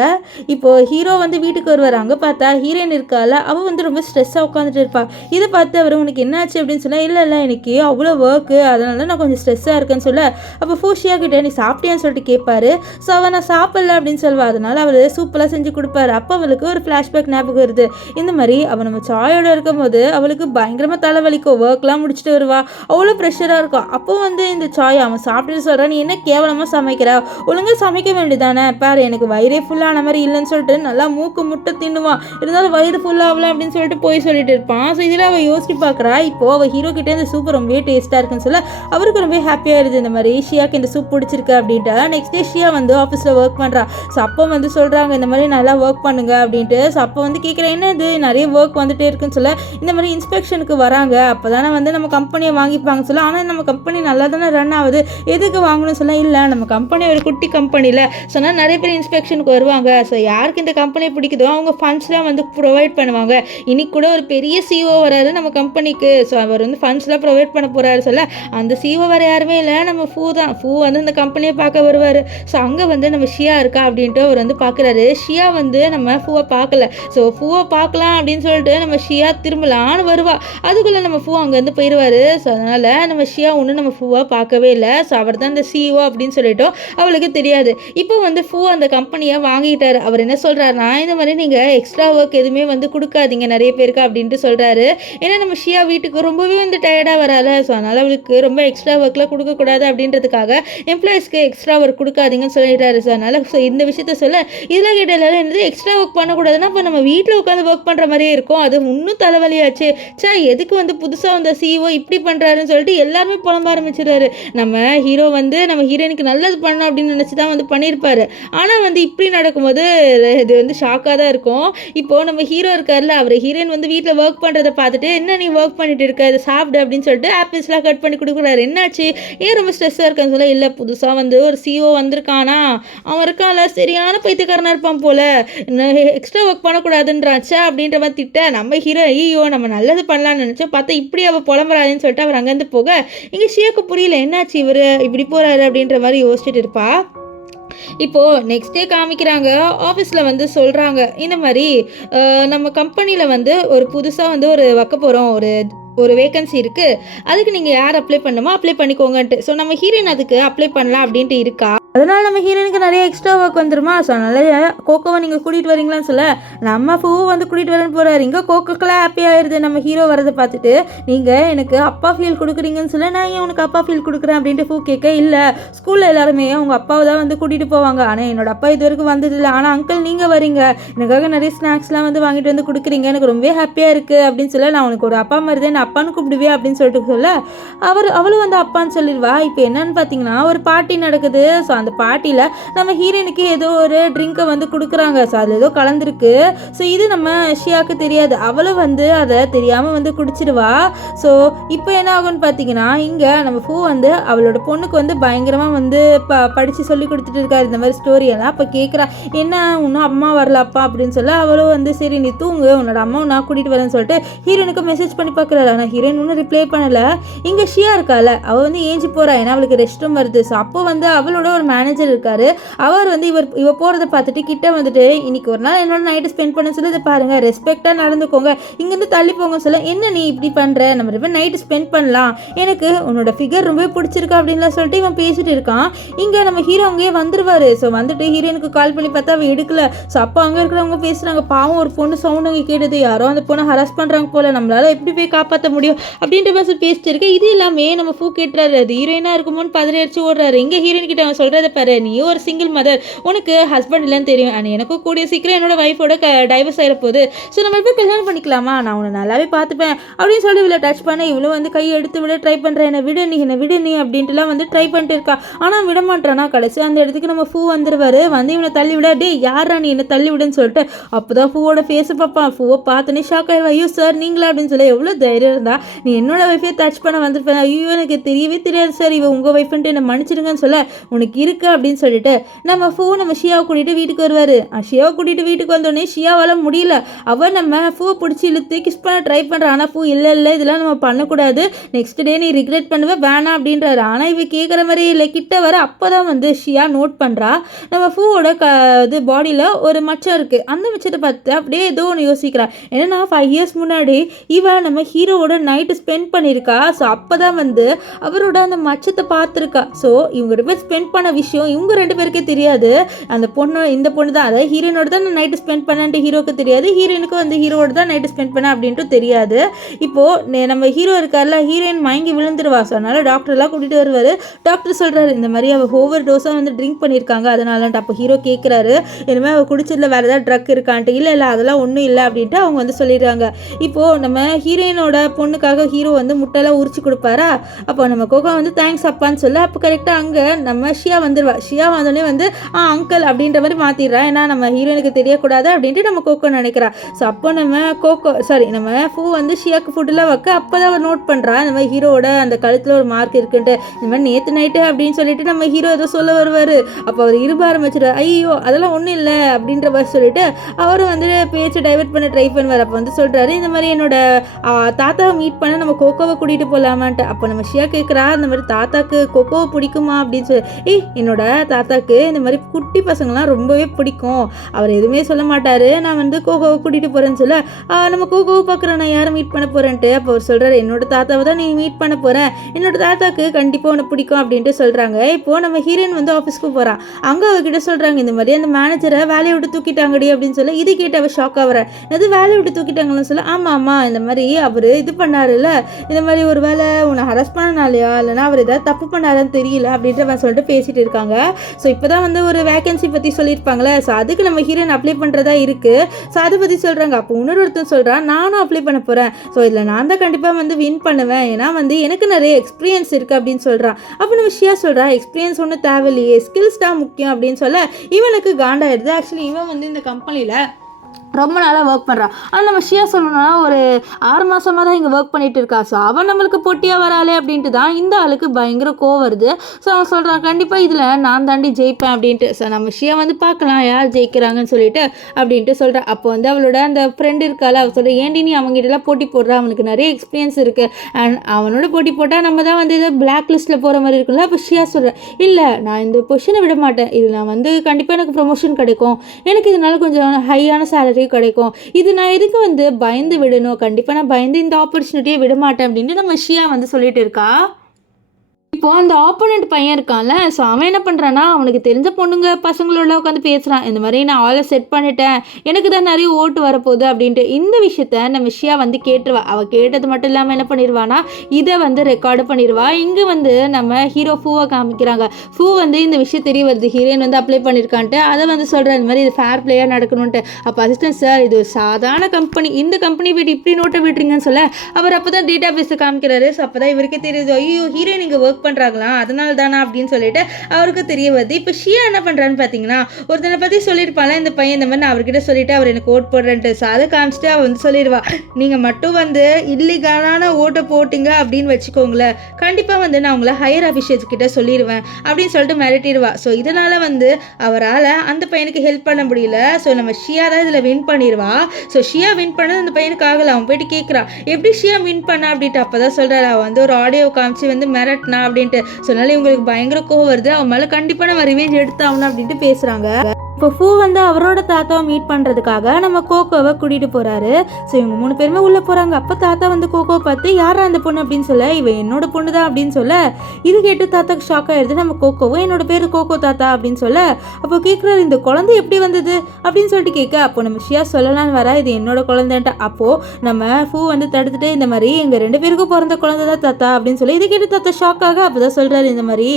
இப்போது ஹீரோ வந்து வீட்டுக்கு வருவார். அங்கே பார்த்தா ஹீரோயின் இருக்கால, அவள் வந்து ரொம்ப ஸ்ட்ரெஸ்ஸாக உட்காந்துட்டு இருப்பாள். இதை பார்த்து அவர், உனக்கு என்னாச்சு அப்படின்னு சொல்ல. இல்லை எனக்கு அவ்வளோ ஒர்க்கு, அதனால நான் கொஞ்சம் ஸ்ட்ரெஸ்ஸாக இருக்கேன்னு சொல்ல. அப்போ ஃபூஷியா கிட்டே நீ சாப்பிட்டியான்னு சொல்லிட்டு கேட்பாரு. ஸோ அவன் நான் சாப்பிடல அப்படின்னு சொல்லுவா. அதனால அவர் சூப்பராக செஞ்சு கொடுப்பாரு. அப்போ அவளுக்கு ஒரு ஃப்ளாஷ்பேக் ஞாபகம் வருது. இந்த மாதிரி அவள் நம்ம சாயோட இருக்கும் போது அவளுக்கு பயங்கரமாக தலைவலிக்கும், ஒர்க்லாம் முடிச்சுட்டு வருவா, அவ்வளோ ப்ரெஷராக இருக்கும். அப்போ வந்து இந்த சாய் அவன் சாப்பிட்டுட்டு சொல்கிறான், நீ என்ன கேவலமாக சமைக்கிற, ஒழுங்காக சமைக்க வேண்டியதானே, பாரு எனக்கு வயிறே ஃபுல்லான மாதிரி இல்லைன்னு சொல்லிட்டு நல்லா மூக்கு முட்டை தின்னுவான், இருந்தாலும் வயிறு ஃபுல்லாகல அப்படின்னு சொல்லிட்டு போய் சொல்லிட்டு இருப்பான். ஸோ இதில் அவள் யோசிச்சு பார்க்குறா. இப்போ அவள் ஹீரோ கிட்டே இந்த சூப் ரொம்பவே டேஸ்ட்டாக இருக்குன்னு சொல்ல அவருக்கு ரொம்ப ஹாப்பியாக இருக்குது, இந்த மாதிரி ஷியாக்கு இந்த சூப் பிடிச்சிருக்கு அப்படின்ட்டு. நெக்ஸ்ட் டே ஷியா வந்து ஆஃபீஸில் ஒர்க் பண்ணுறா. ஸோ அப்போ வந்து சொல்கிறாங்க, இந்த மாதிரி நல்லா ஒர்க் பண்ணுங்க அப்படின்ட்டு. ஸோ அப்போ வந்து கேட்குறேன், என்ன இது நிறைய ஒர்க் வந்துட்டே இருக்குன்னு சொல்ல. இந்த மாதிரி இன்ஸ்பெக்ஷனுக்கு வராங்க, அப்போ தானே வந்து நம்ம கம்பெனியை வாங்கிப்பாங்க சொல்ல. ஆனால் நம்ம கம்பெனி நல்லா தானே ரன் ஆகுது, எதுக்கு வாங்கணும்னு சொல்ல. இல்லை நம்ம கம்பெனி ஒரு குட்டி கம்பெனியில் சொன்னால் நிறைய பேர் இன்ஸ்பெக்ஷனுக்கு வருவாங்க. ஸோ யாருக்கு இந்த கம்பெனி பிடிக்குதோ அவங்க ஃபண்ட்ஸ்லாம் வந்து ப்ரொவைட் பண்ணுவாங்க. இன்னைக்கு கூட ஒரு பெரிய சிஓ வராரு நம்ம கம்பெனிக்கு. ஸோ அவர் வந்து ஃபண்ட்ஸ்லாம் ப்ரொவைட் பண்ண போகிறாரு சொல்ல. அந்த சிஓ வேறு யாருமே இல்லை, நம்ம ஃபூ தான். ஃபூ வந்து அந்த கம்பெனியை பார்க்க வருவார். ஸோ அங்கே வந்து நம்ம ஷியா இருக்கா அப்படின்ட்டு அவர் வந்து பார்க்குறாரு. ஷியா வந்து நம்ம ஃபூவை பார்க்கல. ஸோ ஃபூவை பார்க்கலாம் அப்படின்னு சொல்லிட்டு நம்ம ஷியா திரும்பலான்னு வருவா. அதுக்குள்ளே நம்ம ஃபூ அங்கேருந்து போயிடுவார். ஸோ அதனால் நம்ம ஷியா ஒன்றும் நம்ம ஃபூவை பார்க்கவே இல்லை. ஸோ அவர் தான் இந்த சிஇஓ அப்படின்னு சொல்லிட்டோம் அவளுக்கு தெரியாது. இப்போ வந்து ஃபூ அந்த கம்பெனியை வாங்கிட்டார். அவர் என்ன சொல்கிறாருன்னா, இந்த மாதிரி நீங்கள் எக்ஸ்ட்ரா ஒர்க் எதுவுமே வந்து கொடுக்காதீங்க நிறைய பேருக்கு அப்படின்ட்டு சொல்கிறாரு. ஏன்னா நம்ம ஷியா வீட்டுக்கு ரொம்பவே வந்து டயர்டாக வரால. ஸோ அதனால் அவளுக்கு ரொம்ப எக்ஸ்ட்ரா ஒர்க் ஒர்க்லாம் கொடுக்கக்கூடாது அப்படின்றதுக்காக எம்ப்ளாயிஸ்க்கு எக்ஸ்ட்ரா ஒர்க் கொடுக்காதீங்கன்னு சொல்லிட்டாரு. ஸோ அதனால் இந்த விஷயத்த சொல்ல இதெல்லாம் கேட்ட எல்லாரும் என்னது எக்ஸ்ட்ரா ஒர்க் பண்ணக்கூடாதுன்னா இப்போ நம்ம வீட்டில் உட்காந்து ஒர்க் பண்ணுற மாதிரியே இருக்கும், அது இன்னும் தலைவலியாச்சு. எதுக்கு வந்து புதுசாக வந்த சிஇஓ இப்படி பண்ணுறாருன்னு சொல்லிட்டு எல்லாருமே புலம்ப ஆரம்பிச்சிடுறாரு. நம்ம ஹீரோ வந்து நம்ம ஹீரோயினுக்கு நல்லது பண்ணணும் அப்படின்னு நினச்சி தான் வந்து பண்ணியிருப்பாரு. ஆனால் வந்து இப்படி நடக்கும்போது இது வந்து ஷாக்காக தான் இருக்கும். இப்போது நம்ம ஹீரோ இருக்கார்ல, அவர் ஹீரோயின் வந்து வீட்டில் ஒர்க் பண்ணுறதை பார்த்துட்டு என்ன நீ ஒர்க் பண்ணிட்டு இருக்க, இதை சாப்பிடு அப்படின்னு சொல்லிட்டு ஆப்பிள்ஸ்லாம் கட் பண்ணி கொடுக்குறாரு. என்னாச்சு, ஏன் ரொம்ப ஸ்ட்ரெஸ்ஸாக இருக்கான்னு சொல்ல, இல்லை புதுசாக வந்து ஒரு சிஇஓ வந்திருக்கானா, அவன் இருக்கான்ல சரியான பைத்தியக்காரனாக இருப்பான் போல, எக்ஸ்ட்ரா ஒர்க் பண்ணக்கூடாதுன்றாச்சா அப்படின்ற மாதிரி திட்ட நம்ம ஹீரோ ஐயோ நம்ம நல்லது பண்ணலான்னு நினச்சோம், பார்த்தா இப்படி அவள் புலம்புறாதுன்னு சொல்லிட்டு அவர் அங்கேருந்து போக இங்கே ஷியாக்கு புரியல என்னாச்சு இவர் இப்படி போகிறாரு அப்படின்ற மாதிரி யோசிச்சுட்டு இருப்பா. இப்போது நெக்ஸ்ட் டே காமிக்கிறாங்க, ஆஃபீஸில் வந்து சொல்கிறாங்க இந்த மாதிரி நம்ம கம்பெனியில் வந்து ஒரு புதுசாக வந்து ஒரு வைக்க போகிறோம், ஒரு வேகன்சி இருக்குது, அதுக்கு நீங்கள் யார் அப்ளை பண்ணுமோ அப்ளை பண்ணிக்கோங்கன்ட்டு. ஸோ நம்ம ஹீரோயின் அதுக்கு அப்ளை பண்ணலாம் அப்படின்ட்டு இருக்கா. அதனால் நம்ம ஹீரோயினுக்கு நிறைய எக்ஸ்ட்ரா ஒர்க் வந்துருமா. ஸோ அதனால் கோகோவை நீங்கள் கூட்டிகிட்டு வரீங்களான்னு சொல்ல நம்ம பூ வந்து கூட்டிகிட்டு வரேன்னு போகிறாரு. இங்கே கோகோக்கெல்லாம் ஹாப்பி ஆயிடுது நம்ம ஹீரோ வரதை பார்த்துட்டு. நீங்கள் எனக்கு அப்பா ஃபீல் கொடுக்குறீங்கன்னு சொல்ல நான் ஏன் உனக்கு அப்பா ஃபீல் கொடுக்குறேன் அப்படின்ட்டு பூ கேட்க, இல்லை ஸ்கூலில் எல்லாருமே அவங்க அப்பாவை தான் வந்து கூட்டிகிட்டு போவாங்க, ஆனால் என்னோட அப்பா இது வரைக்கும் வந்ததில்லை, ஆனால் அங்கிள் நீங்கள் வரீங்க, எனக்காக நிறைய ஸ்நாக்ஸ்லாம் வந்து வாங்கிட்டு வந்து கொடுக்குறீங்க, எனக்கு ரொம்பவே ஹாப்பியாக இருக்குது அப்படின்னு சொல்ல, நான் உனக்கு ஒரு அப்பா மாதிரி தான் அப்பான்னு கூப்பிடுவே அப்படின்னு சொல்லிட்டு சொல்ல அவளும் வந்து அப்பான்னு சொல்லிடுவா. இப்போ என்னன்னு பார்த்தீங்கன்னா ஒரு பார்ட்டி நடக்குது. ஸோ அந்த பார்ட்டியில் நம்ம ஹீரோயினுக்கு ஏதோ ஒரு ட்ரிங்கை வந்து கொடுக்குறாங்க. ஸோ அதில் ஏதோ கலந்துருக்கு. ஸோ இது நம்ம ஷியாவுக்கு தெரியாது, அவளும் வந்து அதை தெரியாமல் வந்து குடிச்சிடுவா. ஸோ இப்போ என்ன ஆகும்னு பார்த்தீங்கன்னா இங்கே நம்ம பூ வந்து அவளோட பொண்ணுக்கு வந்து பயங்கரமாக வந்து படித்து சொல்லி கொடுத்துட்டு இருக்காரு இந்த மாதிரி ஸ்டோரியெல்லாம். அப்போ கேட்குறா என்ன இன்னும் அம்மா வரலப்பா அப்படின்னு சொல்ல அவளும் வந்து சரி நீ தூங்கு, உன்னோட அம்மாவை நான் கூட்டிகிட்டு வரேன்னு சொல்லிட்டு ஹீரோனுக்கு மெசேஜ் பண்ணி பார்க்குறாரு. ஆனால் ஹீரோயின் ஒன்றும் ரிப்ளை பண்ணலை. இங்கே ஷியா இருக்கால, அவள் வந்து ஏஞ்சி போகிறா, ஏன்னா அவளுக்கு ரெஸ்ட் ரூம் வருது. ஸோ அப்போ வந்து அவளோட ஒரு மேனேஜர் இருக்காரு, அவர் வந்து இவ போகிறத பார்த்துட்டு கிட்ட வந்துட்டு இன்னைக்கு ஒரு நாள் என்னோட நைட்டு ஸ்பெண்ட் பண்ண சொல்லி இதை பாருங்கள், ரெஸ்பெக்டாக நடந்துக்கோங்க, இங்கேருந்து தள்ளி போங்க சொல்ல என்ன நீ இப்படி பண்ணுற, நம்ம ரெண்டு நைட்டு ஸ்பெண்ட் பண்ணலாம், எனக்கு உன்னோட ஃபிகர் ரொம்ப பிடிச்சிருக்கா அப்படின்லாம் சொல்லிட்டு இவன் பேசிட்டு இருக்கான். இங்கே நம்ம ஹீரோ அங்கேயே வந்துருவாரு. ஸோ வந்துட்டு ஹீரோனுக்கு கால் பண்ணி பார்த்தா அவள் எடுக்கல. ஸோ அப்போ அங்கே இருக்கிறவங்க பேசுகிறாங்க, பாவம் ஒரு பொண்ணு சவுண்ட் அங்கே கேட்டது, யாரோ அந்த பொண்ணை ஹராஸ் பண்ணுறாங்க போல, நம்மளால எப்படி போய் காப்பாற்ற முடியும் அப்படின்ற மாதிரி பேசிட்டு இருக்கு. இது எல்லாமே நம்ம பூ கேட்டுறாரு, அது ஹீரோயினாக இருக்குமோன்னு பதறி அடிச்சு ஓடுறாரு. இங்கே ஹீரோயின் கிட்ட அவன் சொல்கிறத பாரு, நீ ஒரு சிங்கிள் மதர், உனக்கு ஹஸ்பண்ட் இல்லைன்னு தெரியும், அண்ட் எனக்கும் கூடிய சீக்கிரம் என்னோட ஒய்ஃபோட டைவர்ஸ் ஆகிட போகுது, ஸோ நம்ம போய் கல்யாணம் பண்ணிக்கலாமா, நான் உன்னை நல்லாவே பார்த்துப்பேன் அப்படின்னு சொல்லி இவ்வளோ டச் பண்ண இவ்வளோ வந்து கையை எடுத்து விட ட்ரை பண்ணுறேன், என்னை விடு நீ அப்படின்ட்டுலாம் வந்து ட்ரை பண்ணிட்டு இருக்கா. ஆனால் விட மாட்டானா. கடைசி அந்த இடத்துக்கு நம்ம பூ வந்துருவாரு. வந்து இவனை தள்ளி விட, டே யாரா நீ என்ன தள்ளி விடுன்னு சொல்லிட்டு அப்போதான் பூவோட ஃபேஸை பார்ப்பான். பூவை பார்த்தோன்னே ஷாக் ஆயிடுவா, ஐயோ சார் நீங்களா அப்படின்னு சொல்லி எவ்வளோ தைரியம் இருந்தா நீ என்னோட ஒய்ஃபே டச் பண்ண வந்திருப்பேன், ஐயோ எனக்கு தெரியவே தெரியாது சார், இவ உங்கள் ஒய்ஃப்ன்ட்டு என்னை மன்னிச்சிடுங்கன்னு சொல்ல உனக்கு இருக்கு அப்படின்னு சொல்லிட்டு நம்ம பூ நம்ம ஷியாவை கூட்டிகிட்டு வீட்டுக்கு வருவார். ஷியாவை கூட்டிகிட்டு வீட்டுக்கு வந்தோடனே ஷியாவால் முடியல, அவள் நம்ம பூவை பிடிச்சி இழுத்து கிஸ் பண்ண ட்ரை பண்ணுறான். ஆனால் பூ இல்லை இதெல்லாம் நம்ம பண்ணக்கூடாது, நெக்ஸ்ட் டே நீ ரிக்ரெட் பண்ணுவேன் வேணாம் அப்படின்றாரு. ஆனால் இவ கேட்குற மாதிரி இல்லை, கிட்ட வர அப்போ தான் வந்து ஷியா நோட் பண்ணுறா நம்ம பூவோட இது பாடியில் ஒரு மச்சம் இருக்குது. அந்த மச்சத்தை பார்த்து அப்படியே ஏதோ ஒன்று யோசிக்கிறா. ஏன்னா 5 years முன்னாடி இவன் நம்ம ஹீரோவோட நைட்டு ஸ்பெண்ட் பண்ணியிருக்கா. ஸோ அப்போ தான் வந்து அவரோட அந்த மச்சத்தை பார்த்துருக்கா. ஸோ இவங்க 2 பேர் ஸ்பெண்ட் பண்ண விஷயம் இவங்க 2 பேருக்கே தெரியாது. அந்த இந்த பொண்ணு தான், அதாவது ஹீரோயினோட தான் நான் நைட்டு ஸ்பெண்ட் பண்ணேன்ட்டு ஹீரோக்கு தெரியாது, ஹீரோயினுக்கு வந்து ஹீரோட தான் நைட்டு ஸ்பெண்ட் பண்ணேன் அப்படின்ட்டு தெரியாது. இப்போது நம்ம ஹீரோ இருக்கார்ல, ஹீரோயின் மயங்கி விழுந்துருவா. ஸோ அதனால் டாக்டர்லாம் கூட்டிகிட்டு வருவார். டாக்டர் சொல்கிறாரு இந்த மாதிரி அவள் ஓவர் டோஸாக வந்து ட்ரிங்க் பண்ணியிருக்காங்க அதனாலன்ட்டு. அப்போ ஹீரோ கேட்குறாரு இனிமேல் அவள் குடிச்சதில் வேறு ஏதாவது ட்ரக் இருக்கான்ட்டு. இல்லை அதெல்லாம் ஒன்றும் இல்லை அப்படின்ட்டு அவங்க வந்து சொல்லிடுறாங்க. இப்போது நம்ம ஹீரோயினோட பொண்ணுக்காக ஹீரோ வந்து முட்டைலாம் உரிச்சு கொடுப்பாரா. அப்போ நம்ம கோகா வந்து தேங்க்ஸ் அப்பான்னு சொல்ல அப்போ கரெக்டாக அங்கே நம்ம ஷியா வந்துடுவா. ஷியா வந்தோடனே வந்து அங்கிள் அப்படின்ற மாதிரி மாற்றிடுறா, ஏன்னா நம்ம ஹீரோயினுக்கு தெரியக்கூடாது அப்படின்ட்டு நம்ம கோகோ நினைக்கிறா. ஸோ அப்போ நம்ம பூ வந்து ஷியாக்கு ஃபுட்டெலாம் வைக்க அப்போ தான் நோட் பண்ணுறா இந்த மாதிரி ஹீரோவோட அந்த கழுத்தில் ஒரு மார்க் இருக்குன்ட்டு. இந்த மாதிரி நேற்று நைட்டு அப்படின்னு சொல்லிட்டு நம்ம ஹீரோ ஏதோ சொல்ல வருவார். அப்போ அவர் இருப ஆரம்பிச்சிடுவார். ஐயோ அதெல்லாம் ஒன்றும் இல்லை அப்படின்ற மாதிரி சொல்லிட்டு அவரும் வந்து பேச்சு டைவெர்ட் பண்ண ட்ரை பண்ணுவார். அப்போ வந்து சொல்கிறாரு இந்த மாதிரி என்னோட தாத்தாவை மீட் பண்ண நம்ம கோகோவை கூட்டிகிட்டு போகலாமான்ட்டு. அப்போ நம்ம ஷியா கேட்குறா இந்த மாதிரி தாத்தாக்கு கோகோவை பிடிக்குமா அப்படின்னு சொல்லி, என்னோட தாத்தாக்கு இந்த மாதிரி குட்டி பசங்கள்லாம் ரொம்பவே பிடிக்கும், அவர் எதுவுமே சொல்ல மாட்டார், நான் வந்து கோகோவை கூட்டிகிட்டு போகிறேன்னு சொல்ல நம்ம கோகோவை பார்க்குறோம் நான் யாரை மீட் பண்ண போகிறேன்ட்டு. அப்போ அவர் சொல்கிறார் என்னோட தாத்தாவை தான் நீ மீட் பண்ண போகிறேன், என்னோட தாத்தாக்கு கண்டிப்பாக உனக்கு பிடிக்கும் அப்படின்ட்டு சொல்கிறாங்க. இப்போது நம்ம ஹீரோயின் வந்து ஆஃபீஸ்க்கு போகிறான், அங்கே அவகிட்ட சொல்கிறாங்க இந்த மாதிரி அந்த மேனேஜரை வேலையை விட்டு தூக்கிட்டாங்கடி அப்படின்னு சொல்ல இது கேட்டு அவள் ஷாக் ஆகிறேன், எது வேலையை விட்டு தூக்கிட்டாங்கன்னு சொல்ல ஆமாம் இந்த மாதிரி அவர் இது பண்ணாருல்ல, இந்த மாதிரி ஒரு வேலை உன்னை ஹரஸ் பண்ணனாலையா இல்லைனா அவர் ஏதாவது தப்பு பண்ணாருன்னு தெரியல அப்படின்ற சொல்லிட்டு பேசிட்டு இருக்காங்க. ஸோ இப்போ தான் வந்து ஒரு வேகன்சி பற்றி சொல்லியிருப்பாங்களே, ஸோ அதுக்கு நம்ம ஹீரோயின் அப்ளை பண்ணுறதா இருக்குது. ஸோ அதை பற்றி சொல்கிறாங்க. அப்போ இன்னொருத்தர் சொல்கிறான் நானும் அப்ளை பண்ண போகிறேன், ஸோ இதில் நான் தான் கண்டிப்பாக வந்து வின் பண்ணுவேன், ஏன்னா வந்து எனக்கு நிறைய எக்ஸ்பீரியன்ஸ் இருக்குது அப்படின்னு சொல்கிறான். அப்போ நம்ம ஷியா சொல்கிறா எக்ஸ்பீரியன்ஸ் ஒன்றும் தேவையில்லையே, ஸ்கில்ஸ் தான் முக்கியம் அப்படின்னு சொல்ல இவனுக்கு காண்டாயிடுது. ஆக்சுவலி இவன் வந்து இந்த கம்பெனியில் ரொம்ப நாளாக ஒர்க் பண்ணுறான். ஆனால் நம்ம ஷியா சொல்லணும்னா ஒரு 6 மாதமாக தான் இங்கே ஒர்க் பண்ணிகிட்டு இருக்கா. ஸோ அவன் நம்மளுக்கு போட்டியாக வராளே அப்படின்ட்டு தான் இந்த ஆளுக்கு பயங்கர கோவம் வருது. ஸோ அவன் சொல்கிறான் கண்டிப்பாக இதில் நான் தாண்டி ஜெயிப்பேன் அப்படின்ட்டு. ஸோ நம்ம ஷியா வந்து பார்க்கலாம் யார் ஜெயிக்கிறாங்கன்னு சொல்லிட்டு அப்படின்ட்டு சொல்கிறான். அப்போ வந்து அவளோட அந்த ஃப்ரெண்டு இருக்காள், அவள் சொல்கிற ஏன்டி நீ அவங்ககிட்டலாம் போட்டி போடுறா, அவனுக்கு நிறைய எக்ஸ்பீரியன்ஸ் இருக்குது, அண்ட் அவனோட போட்டி போட்டால் நம்ம தான் வந்து ஏதோ பிளாக் லிஸ்ட்டில் போகிற மாதிரி இருக்குல்ல. அப்போ ஷியா சொல்கிறேன் இல்லை நான் இந்த பொசிஷனை விட மாட்டேன், இது நான் வந்து கண்டிப்பாக எனக்கு ப்ரொமோஷன் கிடைக்கும், எனக்கு இதனால கொஞ்சம் ஹையான சேலரி கிடைக்கும், இது நான் எதுக்கு வந்து பயந்து விடணும், கண்டிப்பாக நான் பயந்து இந்த ஆப்பர்ச்சுனிட்டியை விட மாட்டேன் அப்படின்ட்டு நம்ம ஷியா வந்து சொல்லிட்டு இருக்கா. இப்போது அந்த ஆப்போனண்ட் பையன் இருக்கான்ல, ஸோ அவன் என்ன பண்ணுறான்னா அவனுக்கு தெரிஞ்ச பொண்ணுங்க பசங்களோட உட்காந்து பேசுகிறான், இந்த மாதிரி நான் ஆளை செட் பண்ணிட்டேன், எனக்கு தான் நிறைய ஓட்டு வரப்போகுது அப்படின்ட்டு. இந்த விஷயத்த நம்ம ஷியா வந்து கேட்டுருவா. அவள் கேட்டது மட்டும் இல்லாமல் என்ன பண்ணிடுவானா இதை வந்து ரெக்கார்டு பண்ணிடுவா. இங்கே வந்து நம்ம ஹீரோ ஃபூவை காமிக்கிறாங்க. ஃபூ வந்து இந்த விஷயம் தெரிய வருது ஹீரோயின் வந்து அப்ளை பண்ணியிருக்கான்ட்டு. அதை வந்து சொல்கிறேன் இந்த மாதிரி இது ஃபேர் பிளேயாக நடக்கணுன்ட்டு. அப்போ அசிஸ்டன்ட் சார் இது ஒரு சாதாரண கம்பெனி, இந்த கம்பெனி போய்ட்டு இப்படி நோட்டை விட்டுறீங்கன்னு சொல்ல அவர் அப்போ தான் டேட்டா பேஸை காமிக்கிறாரு. ஸோ அப்போ தான் இவருக்கே தெரியுது ஐயோ ஹீரோயின் இங்கே ஒர்க் பண்ணுறாங்களா அதனால தானா அப்படின்னு சொல்லிட்டு அவருக்கு தெரிய வருது. இப்போ ஷியா என்ன பண்ணுறான்னு பார்த்தீங்கன்னா ஒருத்தனை பற்றி சொல்லியிருப்பால இந்த பையன் இந்த மாதிரி நான் அவர்கிட்ட சொல்லிட்டு அவர் எனக்கு ஓட் போடுறேன்ட்டு. ஸோ அதை காமிச்சிட்டு அவள் வந்து சொல்லிடுவா நீங்கள் மட்டும் வந்து இல்லீகலான ஓட்டை போட்டிங்க அப்படின்னு வச்சுக்கோங்களேன், கண்டிப்பாக வந்து நான் உங்களை ஹையர் அஃபிஷியல்ஸ் கிட்ட சொல்லிடுவேன் அப்படின்னு சொல்லிட்டு மிரட்டிடுவா. ஸோ இதனால் வந்து அவரால் அந்த பையனுக்கு ஹெல்ப் பண்ண முடியல. ஸோ நம்ம ஷியா தான் இதில் வின் பண்ணிடுவா. ஸோ ஷியா வின் பண்ணது அந்த பையனுக்கு ஆகலை. அவன் போயிட்டு கேட்குறான் எப்படி ஷியா வின் பண்ணா அப்படின்ட்டு. அப்போ தான் சொல்கிறாரு அவன் வந்து ஒரு ஆடியோ காமிச்சு வந்து மிரட்டினா அப்படின்ட்டு. ஸோ அதனால இவங்களுக்கு பயங்கர கோவம் வருது, அவன் மேலே கண்டிப்பாக நம்ம ரிவெஞ்ச் எடுத்தாகணும் அப்படின்ட்டு பேசுகிறாங்க. இப்போ ஃபூ வந்து அவரோட தாத்தாவை மீட் பண்ணுறதுக்காக நம்ம கோகோவை கூட்டிகிட்டு போகிறாரு. ஸோ இவங்க 3 பேருமே உள்ளே போகிறாங்க. அப்போ தாத்தா வந்து கோகோவை பார்த்து யாரா அந்த பொண்ணு அப்படின்னு சொல்ல இவன் என்னோட பொண்ணு தான் அப்படின்னு சொல்ல இது கேட்டு தாத்தாக்கு ஷாக் ஆகிடுது. நம்ம கோகோவும் என்னோட பேர் கோகோ தாத்தா அப்படின்னு சொல்ல அப்போ கேட்குறாரு இந்த குழந்தை எப்படி வந்தது அப்படின்னு சொல்லிட்டு கேட்க அப்போ நம்ம ஷியா சொல்லலான்னு வர இது என்னோட குழந்தைன்ட்டு. அப்போது நம்ம ஃபூ வந்து தடுத்துட்டு இந்த மாதிரி எங்கள் 2 பேருக்கும் பிறந்த குழந்தை தான் தாத்தா அப்படின்னு சொல்லி இது கேட்டு தாத்தா ஷாக் ஆக அப்போ தான் சொல்கிறாரு இந்த மாதிரி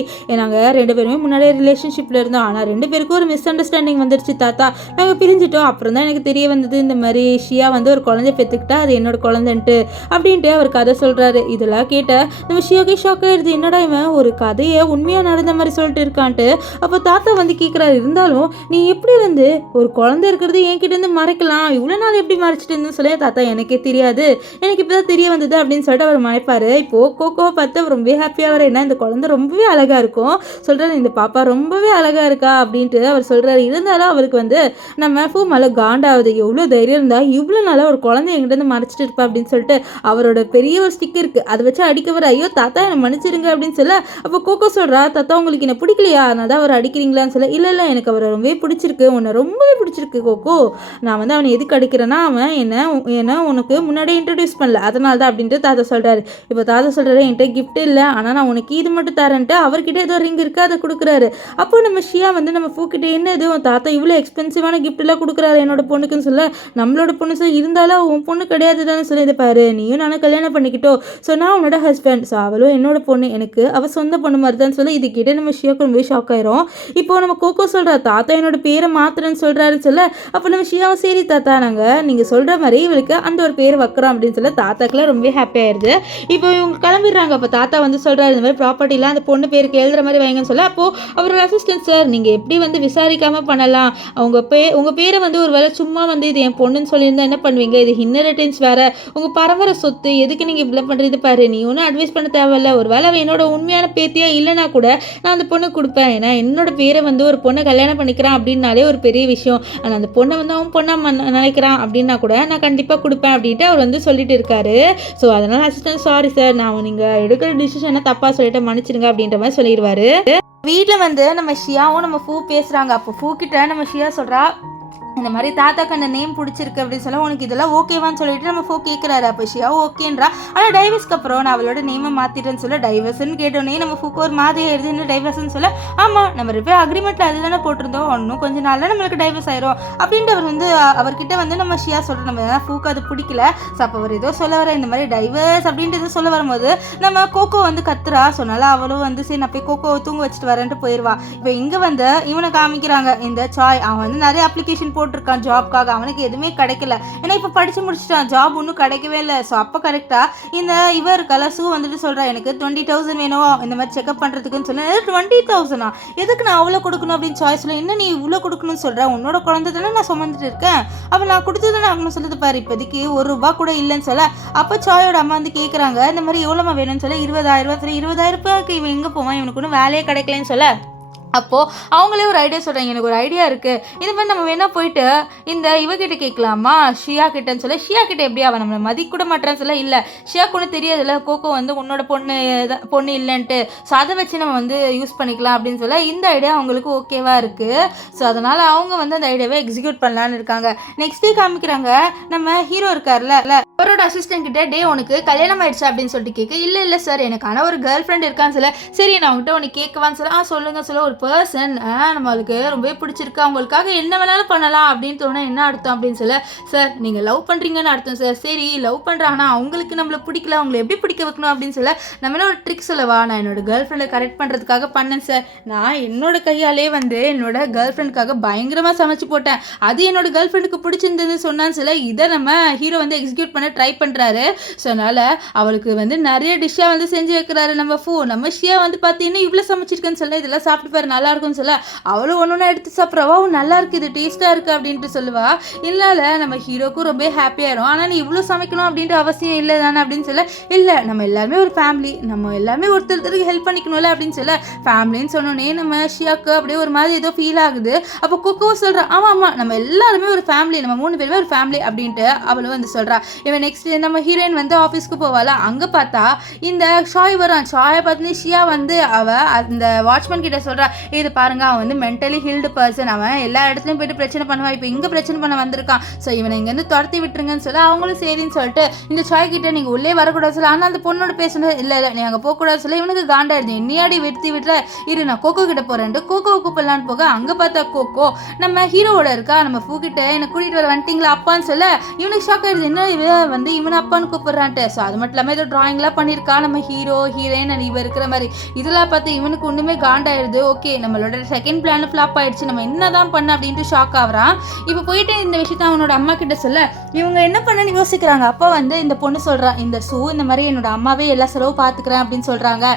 நாங்கள் 2 பேருமே முன்னாடியே ரிலேஷன்ஷிப்பில் இருந்தோம், ஆனால் 2 பேருக்கும் ஒரு மிஸ் அண்டர்ஸ்டாண்டிங் வந்துருச்சு தாத்தா, நாங்கள் பிரிஞ்சிட்டோம், அப்புறம் தான் எனக்கு தெரிய வந்தது இந்த மாதிரி ஷியா வந்து ஒரு குழந்தை பெற்றுக்கிட்டா அது என்னோட குழந்தைன்ட்டு அப்படின்ட்டு அவர் கதை சொல்கிறாரு. இதெல்லாம் கேட்ட நம்ம ஷியாக்கே ஷாக் ஆயிடுது, என்னடா இவன் ஒரு கதையை உண்மையாக நடந்த மாதிரி சொல்லிட்டு இருக்கான்ட்டு. அப்போ தாத்தா வந்து கேட்குறாரு இருந்தாலும் நீ எப்படி வந்து ஒரு குழந்தை இருக்கிறது என்கிட்ட இருந்து மறைக்கலாம், இவ்வளோ நாள் எப்படி மறைச்சிட்டு இருந்தேன்னு சொல்லி தாத்தா எனக்கே தெரியாது, எனக்கு இப்போ தான் தெரிய வந்தது அப்படின்னு சொல்லிட்டு அவர் மறைப்பார். இப்போது கோகோவை பார்த்து அவர் ரொம்பவே ஹாப்பியாக வர என்ன இந்த குழந்தை ரொம்பவே அழகாக இருக்கும் சொல்கிறாரு, இந்த பாப்பா ரொம்பவே அழகாக இருக்கா அப்படின்ட்டு அவர் சொல்கிறாரு. இருந்தாலும் அவருக்கு வந்து நம்ம ஃபூ மேலே காண்டாகுது, எவ்வளோ தைரியம் இருந்தால் இவ்வளோ நாளாக ஒரு குழந்தை என்கிட்ட வந்து மறைச்சிட்டு இருப்பா அப்படின்னு சொல்லிட்டு அவரோட பெரிய ஒரு ஸ்டிக் இருக்குது அதை வச்சு அடிக்க வர ஐயோ தாத்தா என்னை மன்னிச்சிருங்க அப்படின்னு சொல்ல அப்போ கோகோ சொல்கிறா தாத்தா உங்களுக்கு என்ன பிடிக்கலையா அதனால தான் அவர் அடிக்கிறீங்களான்னு சொல்ல இல்லை இல்லை எனக்கு அவரை ரொம்பவே பிடிச்சிருக்கு, உன்னை ரொம்பவே பிடிச்சிருக்கு கோகோ, நான் வந்து அவனை எதுக்கு அடிக்கிறேன்னா அவன் என்ன உனக்கு முன்னாடியே இன்ட்ரடியூஸ் பண்ணல அதனால தான் அப்படின்ட்டு தாத்தா சொல்கிறாரு. இப்போ தாத்தா சொல்கிறாரு என்கிட்ட கிஃப்ட் இல்லை ஆனால் நான் உனக்கு இது மட்டும் தரேன்ட்டு அவர்கிட்ட ஏதோ ரிங் இருக்குது அதை கொடுக்குறாரு. அப்போ நம்ம ஷியா வந்து நம்ம ஃபூக்கிட்ட என்ன இது தாத்தா இவ்வளோ எக்ஸ்பென்சிவான கிஃப்ட்லாம் கொடுக்குறாரு என்னோட பொண்ணுக்குன்னு சொல்ல நம்மளோட பொண்ணு சார் இருந்தாலும் உன் பொண்ணு கிடையாது தானே சொல்லி இதை பாரு நீயும் நானும் கல்யாணம் பண்ணிக்கிட்டோம், ஸோ நான் உன்னோட ஹஸ்பண்ட், ஸோ அவளும் என்னோட பொண்ணு, எனக்கு அவள் சொந்த பொண்ணு மாதிரி தான் சொல்லி இது கிட்டே நம்ம ஷியாவுக்கு ரொம்பவே ஷாக் ஆயிரும். இப்போ நம்ம கோகோ சொல்கிறா தாத்தா என்னோட பேரை மாத்திரன்னு சொல்கிறாரு சொல்ல அப்போ நம்ம ஷியாவும் சரி தாத்தா நீங்கள் சொல்கிற மாதிரி இவளுக்கு அந்த ஒரு பேர் வைக்கிறோம் அப்படின்னு சொல்ல தாத்தாக்கெல்லாம் ரொம்பவே ஹாப்பி ஆயிடுது. இப்போ இவங்க கிளம்பிடுறாங்க. அப்போ தாத்தா வந்து சொல்கிறாரு இந்த மாதிரி ப்ராப்பர்ட்டிலாம் அந்த பொண்ணு பேருக்கு எழுதுற மாதிரி வைங்கன்னு சொல்ல அப்போது அவரோட அசிஸ்டன்ட் சார் நீங்கள் எப்படி வந்து விசாரிக்காமல் பண்ணலாம், உங்கள் பேரை வந்து ஒரு வேளை சும்மா வந்து இது என் பொண்ணுன்னு சொல்லியிருந்தா என்ன பண்ணுவீங்க, இது இன்ஹெரிட்டன்ஸ் வேறு உங்கள் பரம்பரை சொத்து, எதுக்கு நீங்கள் இப்படி பண்ணுறது பாரு, நீ ஒன்றும் அட்வைஸ் பண்ண தேவையில்ல, ஒரு வேளை என்னோட உண்மையான பேத்தியாக இல்லைனா கூட நான் அந்த பொண்ணை கொடுப்பேன், ஏன்னா என்னோட பேரை வந்து ஒரு பொண்ணை கல்யாணம் பண்ணிக்கிறான் அப்படின்னாலே ஒரு பெரிய விஷயம், ஆனால் அந்த பொண்ணை வந்து அவன் பொண்ணாக நினைக்கிறான் அப்படின்னா கூட நான் கண்டிப்பாக கொடுப்பேன் அப்படின்ட்டு அவர் வந்து சொல்லிட்டு இருக்காரு. ஸோ அதனால் அசிஸ்டன்ட் சாரி சார் நான் நீங்கள் எடுக்கிற டிசிஷனை தப்பாக சொல்லிட்டு மன்னிச்சிடுங்க அப்படின்ற மாதிரி சொல்லிடுவார். வீட்டில் வந்து நம்ம ஷியாவும் நம்ம ஃபூ பேசுகிறாங்க. அப்போ ஃபூ கிட்ட நம்ம ஷியா சொல்கிறா, இந்த மாதிரி தாத்தாக்கு அந்த நேம் பிடிச்சிருக்கு அப்படின்னு சொல்ல, உனக்கு இதெல்லாம் ஓகேவான்னு சொல்லிட்டு நம்ம ஃபோ கேட்குறாரு. அப்போ ஷியா ஓகேன்றா. ஆனால் டைவர்ஸ்க்கு அப்புறம் நான் அவளோட நேமை மாற்றிட்டேன்னு சொல்ல, டைவர்ஸ்ன்னு கேட்டோன்னே நம்ம ஃபூக்கு ஒரு மாதிரி ஆயிடுது. இன்னும் டைவர்ஸ்ன்னு சொல்ல, ஆமாம் நம்ம ரெண்டு பேர் அக்ரிமெண்ட்டில் அது தானே போட்டிருந்தோம், இன்னும் கொஞ்சம் நாளில் நம்மளுக்கு டைவர்ஸ் ஆயிரும் அப்படின்ட்டு அவர் வந்து அவர்கிட்ட வந்து நம்ம ஷியா சொல்கிறோம். நம்ம ஃபூக்கு அது பிடிக்கல. ஸோ அப்போ அவர் ஏதோ சொல்ல வர இந்த மாதிரி டைவர்ஸ் அப்படின்ட்டு எதோ சொல்ல வரும்போது நம்ம கோகோ வந்து கத்துறா. சொன்னால அவளும் வந்து சரி நான் போய் கோகோவை தூங்க வச்சுட்டு வரேன்ட்டு போயிடுவா. இப்போ இங்கே வந்து இவனை காமிக்கிறாங்க. இந்த சாய் அவன் வந்து நிறைய அப்ளிகேஷன் போட்டிருக்கான் ஜாப்காக. அவனுக்கு எதுவுமே கிடைக்கல. ஏன்னா இப்போ படித்து முடிச்சிட்டான், ஜாப் ஒன்றும் கிடைக்கவே இல்லை. ஸோ அப்போ கரெக்டாக இந்த இவர் கலசு வந்துட்டு சொல்கிறா, எனக்கு 20,000 வேணும் இந்த மாதிரி செக்அப் பண்ணுறதுக்குன்னு சொல்லி. 20,000 எதுக்கு நான் அவ்வளோ கொடுக்கணும் அப்படின்னு சாய்ஸ் சொல்ல, என்ன நீ இவ்வளோ கொடுக்கணும்னு சொல்கிறேன், உன்னோட குழந்தை தானே நான் சுமந்துட்டு இருக்கேன், அப்போ நான் கொடுத்து தானே ஆகணும் சொல்லுது பாரு, இப்போதைக்கு ₹1 கூட இல்லைன்னு சொல்ல. அப்போ சாயோட அம்மா வந்து கேட்குறாங்க, இந்த மாதிரி எவ்வளோமா வேணும்னு சொல்ல, 20,000. சரி 20,000 இவன் எங்கே போவான், இவனுக்கு ஒன்றும் வேலையே கிடைக்கலன்னு சொல்ல. அப்போது அவங்களே ஒரு ஐடியா சொல்கிறாங்க, எனக்கு ஒரு ஐடியா இருக்குது, இது மாதிரி நம்ம வேணால் போயிட்டு இந்த இவகிட்ட கேட்கலாமா ஷியா கிட்டன்னு சொல்ல. ஷியா கிட்ட எப்படி அவன் நம்மளை மதிக்க கூட மாட்டான்னு சொல்ல. இல்லை ஷியாக்கு ஒன்றும் தெரியாதுல்ல கோகோ வந்து உன்னோட பொண்ணு இல்லைன்ட்டு, ஸோ அதை வச்சு நம்ம வந்து யூஸ் பண்ணிக்கலாம் அப்படின்னு சொல்ல. இந்த ஐடியா அவங்களுக்கு ஓகேவாக இருக்குது. ஸோ அதனால் அவங்க வந்து அந்த ஐடியாவை எக்ஸிக்யூட் பண்ணலான்னு இருக்காங்க. நெக்ஸ்ட் டே காமிக்கிறாங்க, நம்ம ஹீரோ இருக்கார்ல அவரோட அசிஸ்டன்ட் கிட்ட, டே உனக்கு கல்யாணம் ஆயிடுச்சு அப்படின்னு சொல்லிட்டு கேட்க, இல்லை சார் எனக்கான ஒரு கேர்ள் ஃப்ரெண்ட் இருக்கான்னு சொல்ல. சரி நான் அவங்ககிட்ட உனக்கு கேட்கவான்னு சொல்ல. சொல்லுங்க சொல்ல, ஒரு பர்சன் நம்மளுக்கு ரொம்ப பிடிச்சிருக்கு, அவங்களுக்காக என்ன வேணாலும் பண்ணலாம் அப்படின்னு தோணா என்ன அர்த்தம் அப்படின்னு சொல்ல. சார் நீங்கள் லவ் பண்ணுறீங்கன்னு அர்த்தம் சார். சரி லவ் பண்ணுறாங்கன்னா அவங்களுக்கு நம்மளை பிடிக்கல, அவங்களை எப்படி பிடிக்க வைக்கணும் அப்படின்னு சொல்ல. நம்ம என்ன ஒரு ட்ரிக் சொல்லவா, நான் என்னோட கேர்ள் ஃப்ரெண்டை கரெக்ட் பண்ணுறதுக்காக பண்ணேன் சார். நான் என்னோட கையாலே வந்து என்னோட கேர்ள் ஃப்ரெண்டுக்காக பயங்கரமாக சமைச்சு போட்டேன், அது என்னோட கேர்ள் ஃப்ரெண்டுக்கு பிடிச்சிருந்ததுன்னு சொன்னான்னு சொல்ல. இதை நம்ம ஹீரோ வந்து எக்ஸிக்யூட் பண்ண ட்ரை பண்ணுறாரு. ஸோ அதனால் அவளுக்கு வந்து நிறைய டிஷ்ஷாக வந்து செஞ்சு வைக்கிறாரு நம்ம ஃபூ. நம்ம ஷியா வந்து பார்த்தீங்கன்னா இவ்வளோ சமைச்சிருக்கேன்னு சொல்ல, இதெல்லாம் சாப்பிட்டு பாரு நல்லா இருக்கும்னு சொல்ல. அவளும் ஒன்று எடுத்து சாப்பிட்றவா, நல்லா இருக்குது இது டேஸ்ட்டாக இருக்குது அப்படின்ட்டு சொல்லுவா. இல்லைல்ல நம்ம ஹீரோக்கும் ரொம்ப ஹாப்பியாயிரும். ஆனால் நீ இவ்வளோ சமைக்கணும் அப்படின்ற அவசியம் இல்லை தானே அப்படின்னு சொல்ல. இல்லை நம்ம எல்லாருமே ஒரு ஃபேமிலி, நம்ம எல்லாமே ஒருத்தருக்கு ஹெல்ப் பண்ணிக்கணும்ல அப்படின்னு சொல்ல. ஃபேமிலின்னு சொன்னோன்னே நம்ம ஷியாவுக்கு அப்படியே ஒரு மாதிரி ஏதோ ஃபீல் ஆகுது. அப்போ கொக்கோ சொல்கிறா, ஆமாம் நம்ம எல்லாருமே ஒரு ஃபேமிலி, நம்ம 3 பேருமே ஒரு ஃபேமிலி அப்படின்ட்டு அவளும் வந்து சொல்கிறா. இவன் நெக்ஸ்ட் நம்ம ஹீரோயின் வந்து ஆஃபீஸ்க்கு போவாளா, அங்கே பார்த்தா இந்த ஷாய் வரான். ஷாயை பார்த்து ஷியா வந்து அந்த வாட்ச்மேன் கிட்ட சொல்கிறா, இது பாருங்க அவன் வந்து மென்டலி ஹில்டு பர்சன், அவன் எல்லா இடத்துலையும் போயிட்டு பிரச்சனை பண்ணுவான், இப்போ இங்கே பிரச்சனை பண்ண வந்திருக்கான், ஸோ இவனை இங்கேருந்து துரத்தி விட்டுருங்கன்னு சொல்ல. அவங்களும் சரின்னு சொல்லிட்டு இந்த ஷாய் கிட்ட நீங்கள் உள்ளே வரக்கூடாது சொல்ல. ஆனால் அந்த பொண்ணோட பேசணும், இல்லை நீ அங்கே போகக்கூடாது சொல்ல. இவனுக்கு காண்டாயிருது, என்னையாடி வெட்டி விட்டுற, இரு நான் கோகோ கிட்ட போகிறேன்ட்டு கோகோவை கூப்பிடலான்னு போக, அங்கே பார்த்தா கோகோ நம்ம ஹீரோவோட இருக்கா. நம்ம ஃபூ கிட்ட என்னை கூட்டிகிட்டு வர வந்துட்டிங்களா அப்பான்னு சொல்ல. இவனுக்கு ஷாக் ஆயிடுது, என்ன இவ வந்து இவனை அப்பான்னு கூப்பிட்றான்ட்டு. ஸோ அது மட்டும் இல்லாமல் ஏதோ ட்ராயிங்லாம் பண்ணியிருக்கா நம்ம ஹீரோ ஹீரோயின் அண்ட் இவ இருக்கிற மாதிரி. இதெல்லாம் பார்த்து இவனுக்கு ஒன்றுமே காண்டாயிடுது. ஓகே நம்மளோட செகண்ட் பிளான் ஃப்ளாப் ஆயிடுச்சு, நம்ம என்னதான் பண்ண அப்படின்ட்டு ஷாக் ஆகுறான். இப்போ போயிட்டு இந்த விஷயத்த அவனோட அம்மா கிட்ட சொல்ல, இவங்க என்ன பண்ணன்னு யோசிக்கிறாங்க. அப்போ வந்து இந்த பொண்ணு சொல்றா, இந்த ஷூ இந்த மாதிரி என்னோட அம்மாவே எல்லா செலவும் பார்த்துக்கிறேன் அப்படின்னு சொல்றாங்க.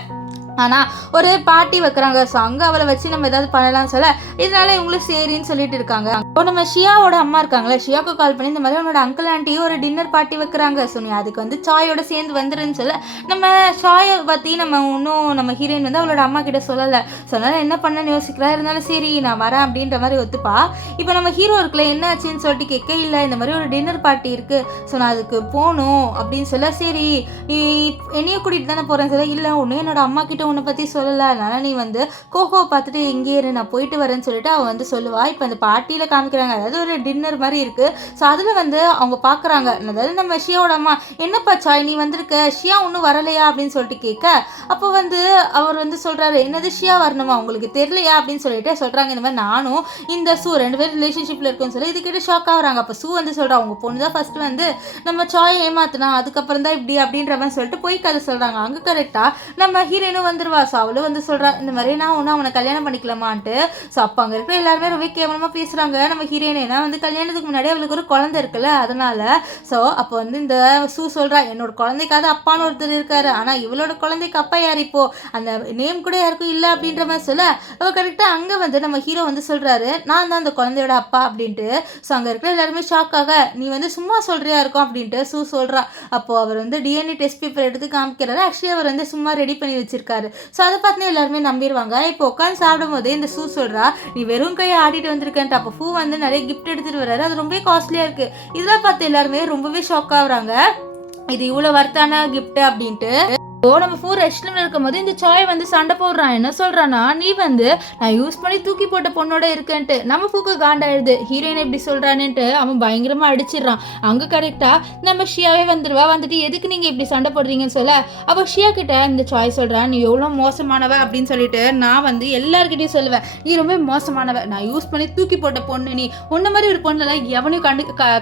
ஆனால் ஒரு பார்ட்டி வைக்கிறாங்க. ஸோ அங்கே அவளை வச்சு நம்ம ஏதாவது பண்ணலாம்னு சொல்ல, இதனால இவங்களும் சரின்னு சொல்லிட்டு இருக்காங்க. இப்போ நம்ம ஷியாவோட அம்மா இருக்காங்களே, ஷியாவுக்கு கால் பண்ணி இந்த மாதிரி அவனோட அங்கிள் ஆண்டி ஒரு டின்னர் பார்ட்டி வைக்கிறாங்க, ஸோ நீ அதுக்கு வந்து சாயோட சேர்ந்து வந்துருன்னு சொல்ல. நம்ம ஷாயை பற்றி நம்ம இன்னும் நம்ம ஹீரோயின் வந்து அவளோட அம்மா கிட்ட சொல்லலை. ஸோ அதனால் என்ன பண்ணன்னு யோசிக்கிறா. இருந்தாலும் சரி நான் வரேன் அப்படின்ற மாதிரி ஒத்துப்பா. இப்போ நம்ம ஹீரோ இருக்கல என்ன ஆச்சுன்னு சொல்லிட்டு கேட்க, இல்லை இந்த மாதிரி ஒரு டின்னர் பார்ட்டி இருக்குது, ஸோ நான் அதுக்கு போகணும் அப்படின்னு சொல்ல. சரி நீ என்னைய கூட்டிகிட்டு தானே போகிறேன்னு சொல்ல. இல்லை ஒன்று என்னோட அம்மா கிட்ட உன்னை பற்றி சொல்லலை, அதனால் நீ வந்து கோகோவை பார்த்துட்டு எங்கே இரு நான் போயிட்டு வரேன்னு சொல்லிட்டு அவள் வந்து சொல்லுவா. இப்போ அந்த பார்ட்டியில் காமிக்கிறாங்க, அதாவது ஒரு டின்னர் மாதிரி இருக்குது. ஸோ அதில் வந்து அவங்க பார்க்குறாங்க, அதாவது நம்ம ஷியாவோட அம்மா, என்னப்பா சாய் நீ வந்திருக்க, ஷியா ஒன்றும் வரலையா அப்படின்னு சொல்லிட்டு கேட்க, அப்போ வந்து அவர் வந்து சொல்கிறாரு, என்னது ஷியா வரணுமா உங்களுக்கு தெரியலையா அப்படின்னு சொல்லிட்டு சொல்கிறாங்க. இந்த மாதிரி நானும் இந்த ஷூ 2 பேரும் ரிலேஷன்ஷிப்பில் இருக்குன்னு சொல்லி இதுக்கிட்ட ஷாக் ஆகுறாங்க. அப்போ ஷூ வந்து சொல்கிறா, அவங்க பொண்ணு தான் ஃபஸ்ட்டு வந்து நம்ம சாயை ஏமாத்தினா, அதுக்கப்புறம் தான் இப்படி அப்படின்ற மாதிரி சொல்லிட்டு போய் கதை சொல்கிறாங்க. அங்கே கரெக்டாக நம்ம ஹீரோயினும் வந்துருவா. ஸோ அவளும் வந்து சொல்கிறா, இந்த மாதிரி நான் ஒன்று அவனை கல்யாணம் பண்ணிக்கலாமான்ட்டு. ஸோ அப்போ அங்கே இருக்கிற எல்லாருமே ரொம்ப கேவலமாக பேசுகிறாங்க நம்ம ஹீரோயின். ஏன்னா வந்து கல்யாணத்துக்கு முன்னாடி அவளுக்கு ஒரு குழந்தை இருக்குல்ல, அதனால. ஸோ அப்போ வந்து இந்த ஷூ சொல்கிறா, என்னோட குழந்தைக்காவது அப்பான்னு ஒருத்தர் இருக்காரு, ஆனால் இவளோட குழந்தைக்கு அப்பா யார், இப்போ அந்த நேம் கூட யாருக்கும் இல்லை அப்படின்ற மாதிரி சொல்ல. அவள் கரெக்டாக அங்கே வந்து நம்ம ஹீரோ வந்து சொல்கிறாரு, நான் தான் அந்த குழந்தையோட அப்பா அப்படின்ட்டு. ஸோ அங்கே இருக்கிற எல்லாருமே ஷாக்காக, நீ வந்து சும்மா சொல்கிறியா இருக்கும் அப்படின்ட்டு ஷூ சொல்கிறா. அப்போது அவர் வந்து டிஎன்ஏ டெஸ்ட் பேப்பர் எடுத்து காமிக்கிறாரு. ஆக்சுவலி அவர் வந்து சும்மா ரெடி பண்ணி வச்சிருக்காரு. ஸோ அதை பார்த்து எல்லாருமே நம்பிடுவாங்க. இப்போ உட்காந்து சாப்பிடும் போது இந்த ஷூ சொல்கிறா, நீ வெறும் கையை ஆடிட்டு வந்திருக்கேன்ட்டு. அப்போ ஷூ வந்து நிறைய கிஃப்ட் எடுத்துகிட்டு வர்றாரு, அது ரொம்ப காஸ்ட்லியாக இருக்குது. இதெல்லாம் பார்த்து எல்லாருமே ரொம்பவே ஷாக் ஆகுறாங்க, இது இவ்வளோ வர்த்தான கிஃப்ட் அப்படின்ட்டு. நம்ம ஃபூ ரெஸ்ட் ரூம்ல இருக்கும்போது இந்த சாய் வந்து சண்டை போடுறான். என்ன சொல்றான்னா, நீ வந்து நான் யூஸ் பண்ணி தூக்கி போட்ட பொண்ணோட இருக்கேன்ட்டு. நம்ம ஃபூக்கு காண்டாயிடுது. ஹீரோயின் எப்படி சொல்றான்னுட்டு அவன் பயங்கரமா அடிச்சிடறான். அங்க கரெக்டா நம்ம ஷியாவே வந்துருவா. வந்துட்டு எதுக்கு நீங்க இப்படி சண்டை போடுறீங்கன்னு சொல்ல, அப்போ ஷியா கிட்ட இந்த சாய் சொல்றான், நீ எவ்வளோ மோசமானவ அப்படின்னு சொல்லிட்டு நான் வந்து எல்லார்கிட்டையும் சொல்லுவேன், நீ ரொம்ப மோசமானவ, நான் யூஸ் பண்ணி தூக்கி போட்ட பொண்ணு, நீ உன்ன மாதிரி ஒரு பொண்ணுல எவனையும்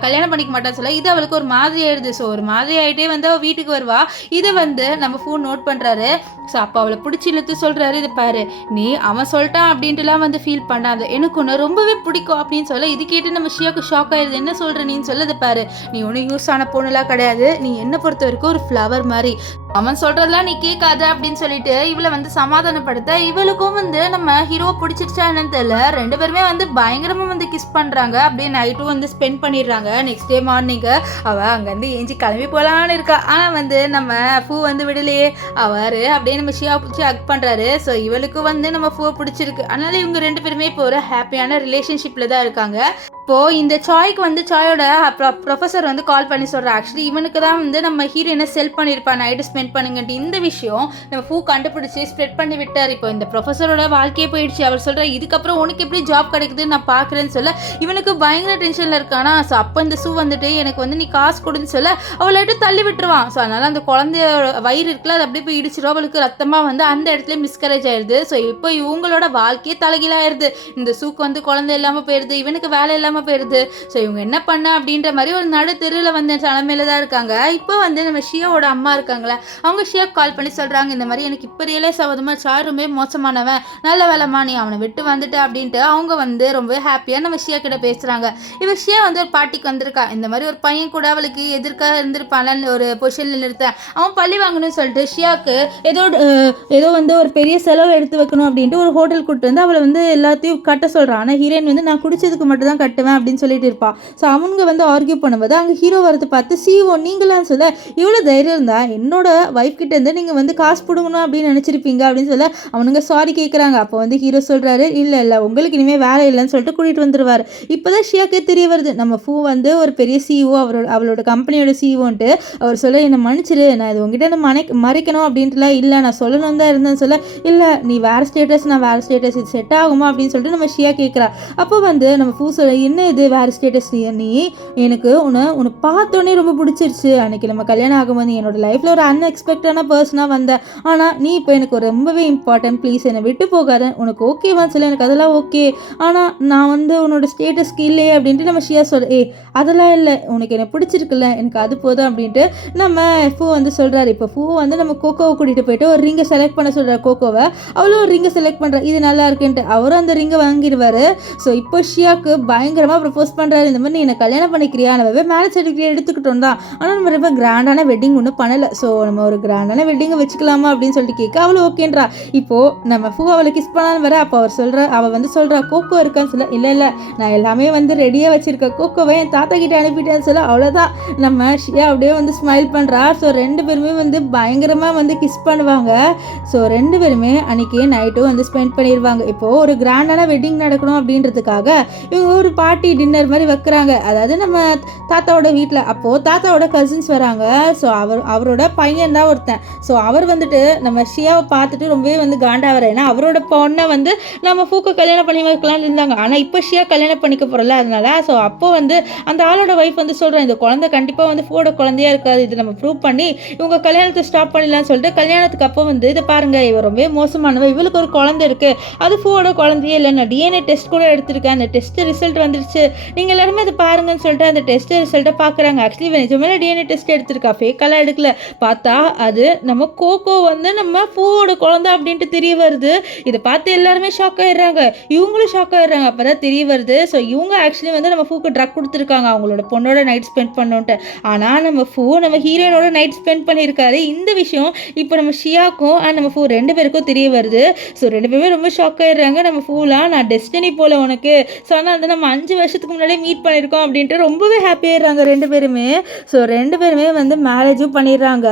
கல்யாணம் பண்ணிக்க மாட்டான்னு சொல்ல, இது அவளுக்கு ஒரு மாதிரி ஆயிடுது. ஸோ ஒரு மாதிரி ஆகிட்டே வந்து அவள் வீட்டுக்கு வருவா. இதை வந்து நம்ம ஃபோன் நோட் பண்ணுறாரு. ஸோ அப்போ அவளை பிடிச்சி இழுத்து சொல்கிறாரு, இது பாரு, நீ அவன் சொல்லிட்டான் அப்படின்ட்டுலாம் வந்து ஃபீல் பண்ணாது, எனக்கு ஒன்று ரொம்பவே பிடிக்கும் அப்படின்னு சொல்ல, இது கேட்டு நம்ம ஷியாவுக்கு ஷாக் ஆயிடுது. என்ன சொல்கிற நீன்னு சொல்ல, இது பாரு, நீ ஒன்றும் யூஸ் ஆன பொண்ணுலாம் கிடையாது, நீ என்னை பொறுத்த வரைக்கும் ஒரு ஃப்ளவர் மாதிரி, அவன் சொல்றதெல்லாம் நீ கேட்காத அப்படின்னு சொல்லிட்டு இவளை வந்து சமாதானப்படுத்த, இவளுக்கும் வந்து நம்ம ஹீரோ பிடிச்சிருச்சா என்னன்னு தெரியல, ரெண்டு பேருமே வந்து பயங்கரமா வந்து கிஸ் பண்றாங்க. அப்படியே நைட்டும் வந்து ஸ்பெண்ட் பண்ணிடுறாங்க. நெக்ஸ்ட் டே மார்னிங் அவ அங்கேருந்து ஏஞ்சி கிளம்பி போலான்னு இருக்கா. ஆனா வந்து நம்ம பூ வந்து விடலையே. அவரு அப்படியே நம்ம ஷியா பிடிச்சி ஹக் பண்றாரு. ஸோ இவளுக்கு வந்து நம்ம பூவை பிடிச்சிருக்கு. அதனால இவங்க ரெண்டு பேருமே இப்போ ஒரு ஹாப்பியான ரிலேஷன்ஷிப்ல தான் இருக்காங்க. இப்போது இந்த சாய்க்கு வந்து சாயோட ப்ரொஃபஸர் வந்து கால் பண்ணி சொல்கிறார், ஆக்சுவலி இவனுக்கு தான் வந்து நம்ம ஹீரோயினை செல் பண்ணியிருப்பான் நைட்டு ஸ்பெண்ட் பண்ணுங்கன்ட்டு. இந்த விஷயம் நம்ம பூ கண்டுபிடிச்சி ஸ்ப்ரெட் பண்ணி விட்டார். இப்போ இந்த ப்ரொஃபஸரோட வாழ்க்கையே போயிடுச்சு. அவர் சொல்கிறார், இதுக்கப்புறம் உனக்கு எப்படி ஜாப் கிடைக்குதுன்னு நான் பார்க்குறேன்னு சொல்ல, இவனுக்கு பயங்கர டென்ஷனில் இருக்கானா. ஸோ அப்போ இந்த சூ வந்துட்டு எனக்கு வந்து நீ காசு கொடுன்னு சொல்ல, அவளை தள்ளி விட்டுருவான். ஸோ அதனால் அந்த குழந்தையோட வயிறு இருக்குல்ல, அது அப்படியே போய் இடிச்சிடும். அவளுக்கு ரத்தமாக வந்து அந்த இடத்துல மிஸ்கரேஜ் ஆயிடுது. ஸோ இப்போ இவங்களோட வாழ்க்கையே தலைகீழாயிருது. இந்த சூக்கு வந்து குழந்தை இல்லாமல் போயிடுது, இவனுக்கு வேலை இல்லாமல் போயிருது. ஸோ இவங்க என்ன பண்ண அப்படின்ற மாதிரி ஒரு நடு தெருவில் வந்து தலைமையில தான் இருக்காங்க. இப்போ வந்து நம்ம ஷியாவோட அம்மா இருக்காங்களே, அவங்க ஷியா கால் பண்ணி சொல்றாங்க, இந்த மாதிரி எனக்கு இப்போ ரியலைஸ் ஆகுதுமா, சாய் ரொம்ப மோசமானவன், நல்ல வேலைமா நீ அவனை விட்டு வந்துட்டு அப்படின்ட்டு அவங்க வந்து ரொம்ப ஹாப்பியாக நம்ம ஷியா கிட்ட பேசுறாங்க. இவ ஷியா வந்து ஒரு பார்ட்டிக்கு வந்திருக்கா. இந்த மாதிரி ஒரு பையன் கூட அவளுக்கு எதிர்க்க இருந்திருப்பான்ல ஒரு பொசிஷன்ல நிறுத்த, அவன் பள்ளி வாங்கணும்னு சொல்லிட்டு ஷியாவுக்கு ஏதோ வந்து ஒரு பெரிய செலவு எடுத்து வைக்கணும் அப்படின்ட்டு ஒரு ஹோட்டல் கூப்பிட்டு வந்து அவளை வந்து எல்லாத்தையும் கட்ட சொல்றான். ஆனால் ஹீரோயின் வந்து நான் குடிச்சதுக்கு மட்டும் தான் கட்டுவேன் அப்படின்னு சொல்லிட்டு இருப்பான். ஸோ அவங்க வந்து ஆர்கியூ பண்ணும்போது அங்கே ஹீரோ வரது பார்த்து, சிஓ நீங்களான்னு சொல்ல, இவ்வளோ தைரியம் இருந்தா என்னோட ஒய்ஃப் கிட்ட இருந்து நீங்கள் வந்து காசு பிடுங்கணும் அப்படின்னு நினச்சிருப்பீங்க அப்படின்னு சொல்ல, அவனுங்க சாரி கேட்குறாங்க. அப்போ வந்து ஹீரோ சொல்கிறாரு, இல்லை உங்களுக்கு இனிமேல் வேலை இல்லைன்னு சொல்லிட்டு கூட்டிகிட்டு வந்துடுவார். இப்போ தான் ஷியாக்கே தெரிய வருது, நம்ம ஃபூ வந்து ஒரு பெரிய சிஓ, அவளோட கம்பெனியோட சிஓன்ட்டு. அவர் சொல்ல, என்னை மன்னிச்சிரு, நான் இது உங்ககிட்ட மறைக்கணும் அப்படின்ட்டுலாம் இல்லை, நான் சொல்லணும் தான் இருந்தேன்னு சொல்ல, இல்லை நீ வேறு ஸ்டேட்டஸ், நான் வேறு ஸ்டேட்டஸ், இது செட் ஆகுமா அப்படின்னு சொல்லிட்டு நம்ம ஷியா கேட்குறா. அப்போ வந்து நம்ம ஃபூ சொல்ல, என்ன இது வேறு ஸ்டேட்டஸ், நீ எனக்கு உன்னை பார்த்தோன்னே ரொம்ப பிடிச்சிருச்சு, அன்றைக்கி நம்ம கல்யாணம் ஆகும்போது என்னோட லைஃப்பில் ஒரு அன்எக்ஸ்பெக்டான பர்சனாக வந்த, ஆனால் நீ இப்போ எனக்கு ரொம்பவே இம்பார்ட்டன்ட், ப்ளீஸ் என்னை விட்டு போகாத, உனக்கு ஓகேவான்னு சொல்ல, எனக்கு அதெல்லாம் ஓகே, ஆனால் நான் வந்து உன்னோட ஸ்டேட்டஸ்க்கு இல்லையே அப்படின்ட்டு நம்ம ஷியா சொல்ல, அதெல்லாம் இல்லை, உனக்கு என்னை பிடிச்சிருக்குல்ல, எனக்கு அது போதும் அப்படின்ட்டு நம்ம ஃபூ வந்து சொல்கிறாரு. இப்போ ஃபூ வந்து நம்ம கோகோவை கூட்டிகிட்டு போயிட்டு ஒரு ரிங்கை செலக்ட் பண்ண சொல்கிறார். கோகோவை அவளும் ஒரு ரிங்கை செலக்ட் பண்ணுறா, இது நல்லா இருக்குன்ட்டு அவரும் அந்த ரிங்கை வாங்கிடுவார். ஸோ இப்போ ஷியாவுக்கு பயங்கரமாக ப்ரப்போஸ் பண்ணுறாரு, இந்த மாதிரி நீ என்ன கல்யாணம் பண்ணிக்கிறியா, நம்ம மேரேஜ் சர்டிஃபிகேட் எடுத்துக்கிட்டோம் தான், ஆனால் நம்ம ரொம்ப கிராண்டான வெட்டிங் ஒன்றும் பண்ணலை, ஸோ நம்ம ஒரு கிராண்டான வெட்டிங்கை வச்சுக்கலாமா அப்படின்னு சொல்லிட்டு கேட்க அவளும் ஓகேன்றா. இப்போது நம்ம ஃபூ அவளை கிஸ் பண்ணான்னு வர, அப்போ அவள் வந்து சொல்கிறா, கோகோ இருக்கான்னு சொல்ல, இல்லை நான் எல்லாமே வந்து ரெடியாக வச்சுருக்கேன், கோகோவை என் தாத்தா கிட்ட அனுப்பிட்டேன்னு சொல்ல, அவ்வளோதான் நம்ம ஷியா அப்படியே வந்து ஸ்மைல் பண்ணுறா. ஸோ ரெண்டு பேருமே வந்து பயங்கரமாக வந்து கிஸ் பண்ணுவாங்க. ஸோ ரெண்டு பேருமே அன்றைக்கி நைட்டும் வந்து ஸ்பெண்ட் பண்ணிடுவாங்க. இப்போது ஒரு கிராண்டான வெட்டிங் நடக்கணும் அப்படின்றதுக்காக இவங்க ஒரு பார்ட்டி டின்னர் மாதிரி வைக்கிறாங்க, அதாவது நம்ம தாத்தாவோட வீட்டில். அப்போது தாத்தாவோட கசின்ஸ் வராங்க. ஸோ அவரோட பையன் தான் ஒருத்தன். ஸோ அவர் வந்துட்டு நம்ம ஷியாவை பார்த்துட்டு ரொம்பவே வந்து காண்டாவர, ஏன்னா அவரோட பொண்ணை வந்து நம்ம ஃபூக்கு கல்யாணம் பண்ணி வைக்கலாம்னு இருந்தாங்க, ஆனால் இப்போ ஷியா கல்யாணம் பண்ணிக்க போகிறல, அதனால. ஸோ அப்போ வந்து அந்த ஆளோட ஒய்ஃப் வந்து சொல்கிறேன், இந்த குழந்தை கண்டிப்பாக வந்து ஃபூவோட குழந்தையா இருக்காது, இது நம்ம ப்ரூவ் பண்ணி இவங்க கல்யாணத்தை ஸ்டாப் பண்ணிடலாம்னு சொல்லிட்டு, கல்யாணத்துக்கு அப்போ வந்து இதை பாருங்கள், இவ ரொம்ப மோசமானவ, இவளுக்கு ஒரு குழந்தை இருக்குது, அது ஃபூவோட குழந்தையே இல்லை, நான் டிஎன்ஏ டெஸ்ட் கூட எடுத்திருக்கேன், அந்த டெஸ்ட் ரிசல்ட் வந்துருச்சு, நீங்கள் எல்லாருமே அதை பாருங்கன்னு சொல்லிட்டு அந்த டெஸ்ட் ரிசல்ட்டை பார்க்குறாங்க. ஆக்சுவலி நிஜமே டிஎன்ஏ டெஸ்ட் எடுத்திருக்கா, ஃபேக்கெல்லாம் எடுக்கல, பார்த்தா அது நம்ம கோகோ வந்து நம்ம ஃபூவோட குழந்தை அப்படின்ட்டு தெரிய வருது. இதை பார்த்து எல்லாருமே ஷாக் ஆயிடுறாங்க, இவங்களும் ஷாக் ஆயிடுறாங்க. அப்போ தான் தெரிய வருது, ஸோ இவங்க ஆக்சுவலி வந்து நம்ம ஃபூக்கு ட்ரக் கொடுத்துருக்காங்க அவங்களோட பொண்ணோட நைட் ஸ்பெண்ட் பண்ணோன்ட்டு. ஆனால் நம்ம ஃபூ நம்ம ஹீரோயினோட நைட் ஸ்பெண்ட் பண்ணியிருக்காரு. இந்த விஷயம் இப்போ நம்ம ஷியாக்கும் அண்ட் நம்ம ஃபூ ரெண்டு பேருக்கும் தெரிய வருது. ஸோ ரெண்டு பேருமே ரொம்ப ஷாக் ஆயிடுறாங்க. நம்ம ஃபூலாம் நான் டெஸ்டினி போல உனக்கு, ஸோ ஆனால் வந்து நம்ம 5 5 வருஷத்துக்கு முன்னாடியே மீட் பண்ணியிருக்கோம் அப்படின்ட்டு ரொம்பவே ஹாப்பியாகிடுறாங்க 2 பேருமே. ஸோ 2 பேருமே வந்து மேரேஜும் பண்ணிடுறாங்க.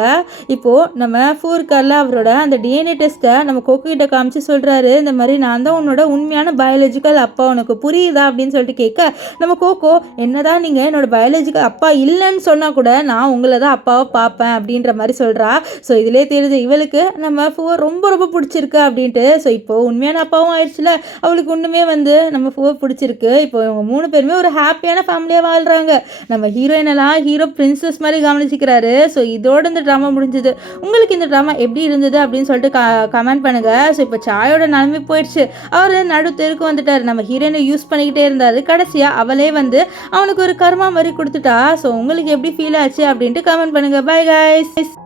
இப்போது நம்ம ஃபூர்கர்ல அவரோட அந்த டிஎன்ஏ டெஸ்ட்டை நம்ம கோகோ கிட்ட காமிச்சு சொல்கிறாரு, இந்த மாதிரி நான் தான் உன்னோட உண்மையான பயாலஜிக்கல் அப்பா, உனக்கு புரியுதா அப்படின்னு சொல்லிட்டு கேட்க, நம்ம கோகோ என்னதான் நீங்கள் என்னோட பயாலஜிக்கல் அப்பா இல்லைன்னு சொன்னால் கூட நான் உங்களை தான் அப்பாவை பார்ப்பேன் அப்படின்ற மாதிரி சொல்கிறா. ஸோ இதிலே தெரியுது இவளுக்கு நம்ம ஃபுவை ரொம்ப ரொம்ப பிடிச்சிருக்கு அப்படின்ட்டு. ஸோ இப்போது உண்மையான அப்பாவும் ஆயிடுச்சுல, அவளுக்கு ஒன்றுமே வந்து நம்ம ஃபுவை பிடிச்சிருக்கு. இப்போ இவங்க 3 பேருமே ஒரு ஹாப்பியான ஃபேமிலியாக வாழ்கிறாங்க. நம்ம ஹீரோயினெல்லாம் ஹீரோ பிரின்சஸ் மாதிரி கவனிச்சிக்கிறாரு. ஸோ இதோட இந்த ட்ராமா முடிஞ்சது. உங்களுக்கு இந்த ட்ராமா எப்படி இருந்தது அப்படின்னு சொல்லிட்டு கமெண்ட் பண்ணுங்கள். ஸோ இப்போ சாயோட நிலைமை போயிடுச்சு. அவர் நடு தெருக்கு வந்துட்டார். நம்ம ஹீரோயினை யூஸ் பண்ணிக்கிட்டே இருந்தார். கடைசியாக அவளே வந்து அவனுக்கு ஒரு கர்மா மாதிரி கொடுத்துட்டா. ஸோ உங்களுக்கு எப்படி ஃபீல் ஆச்சு அப்படின்ட்டு கமெண்ட் பண்ணுங்கள். Bye guys.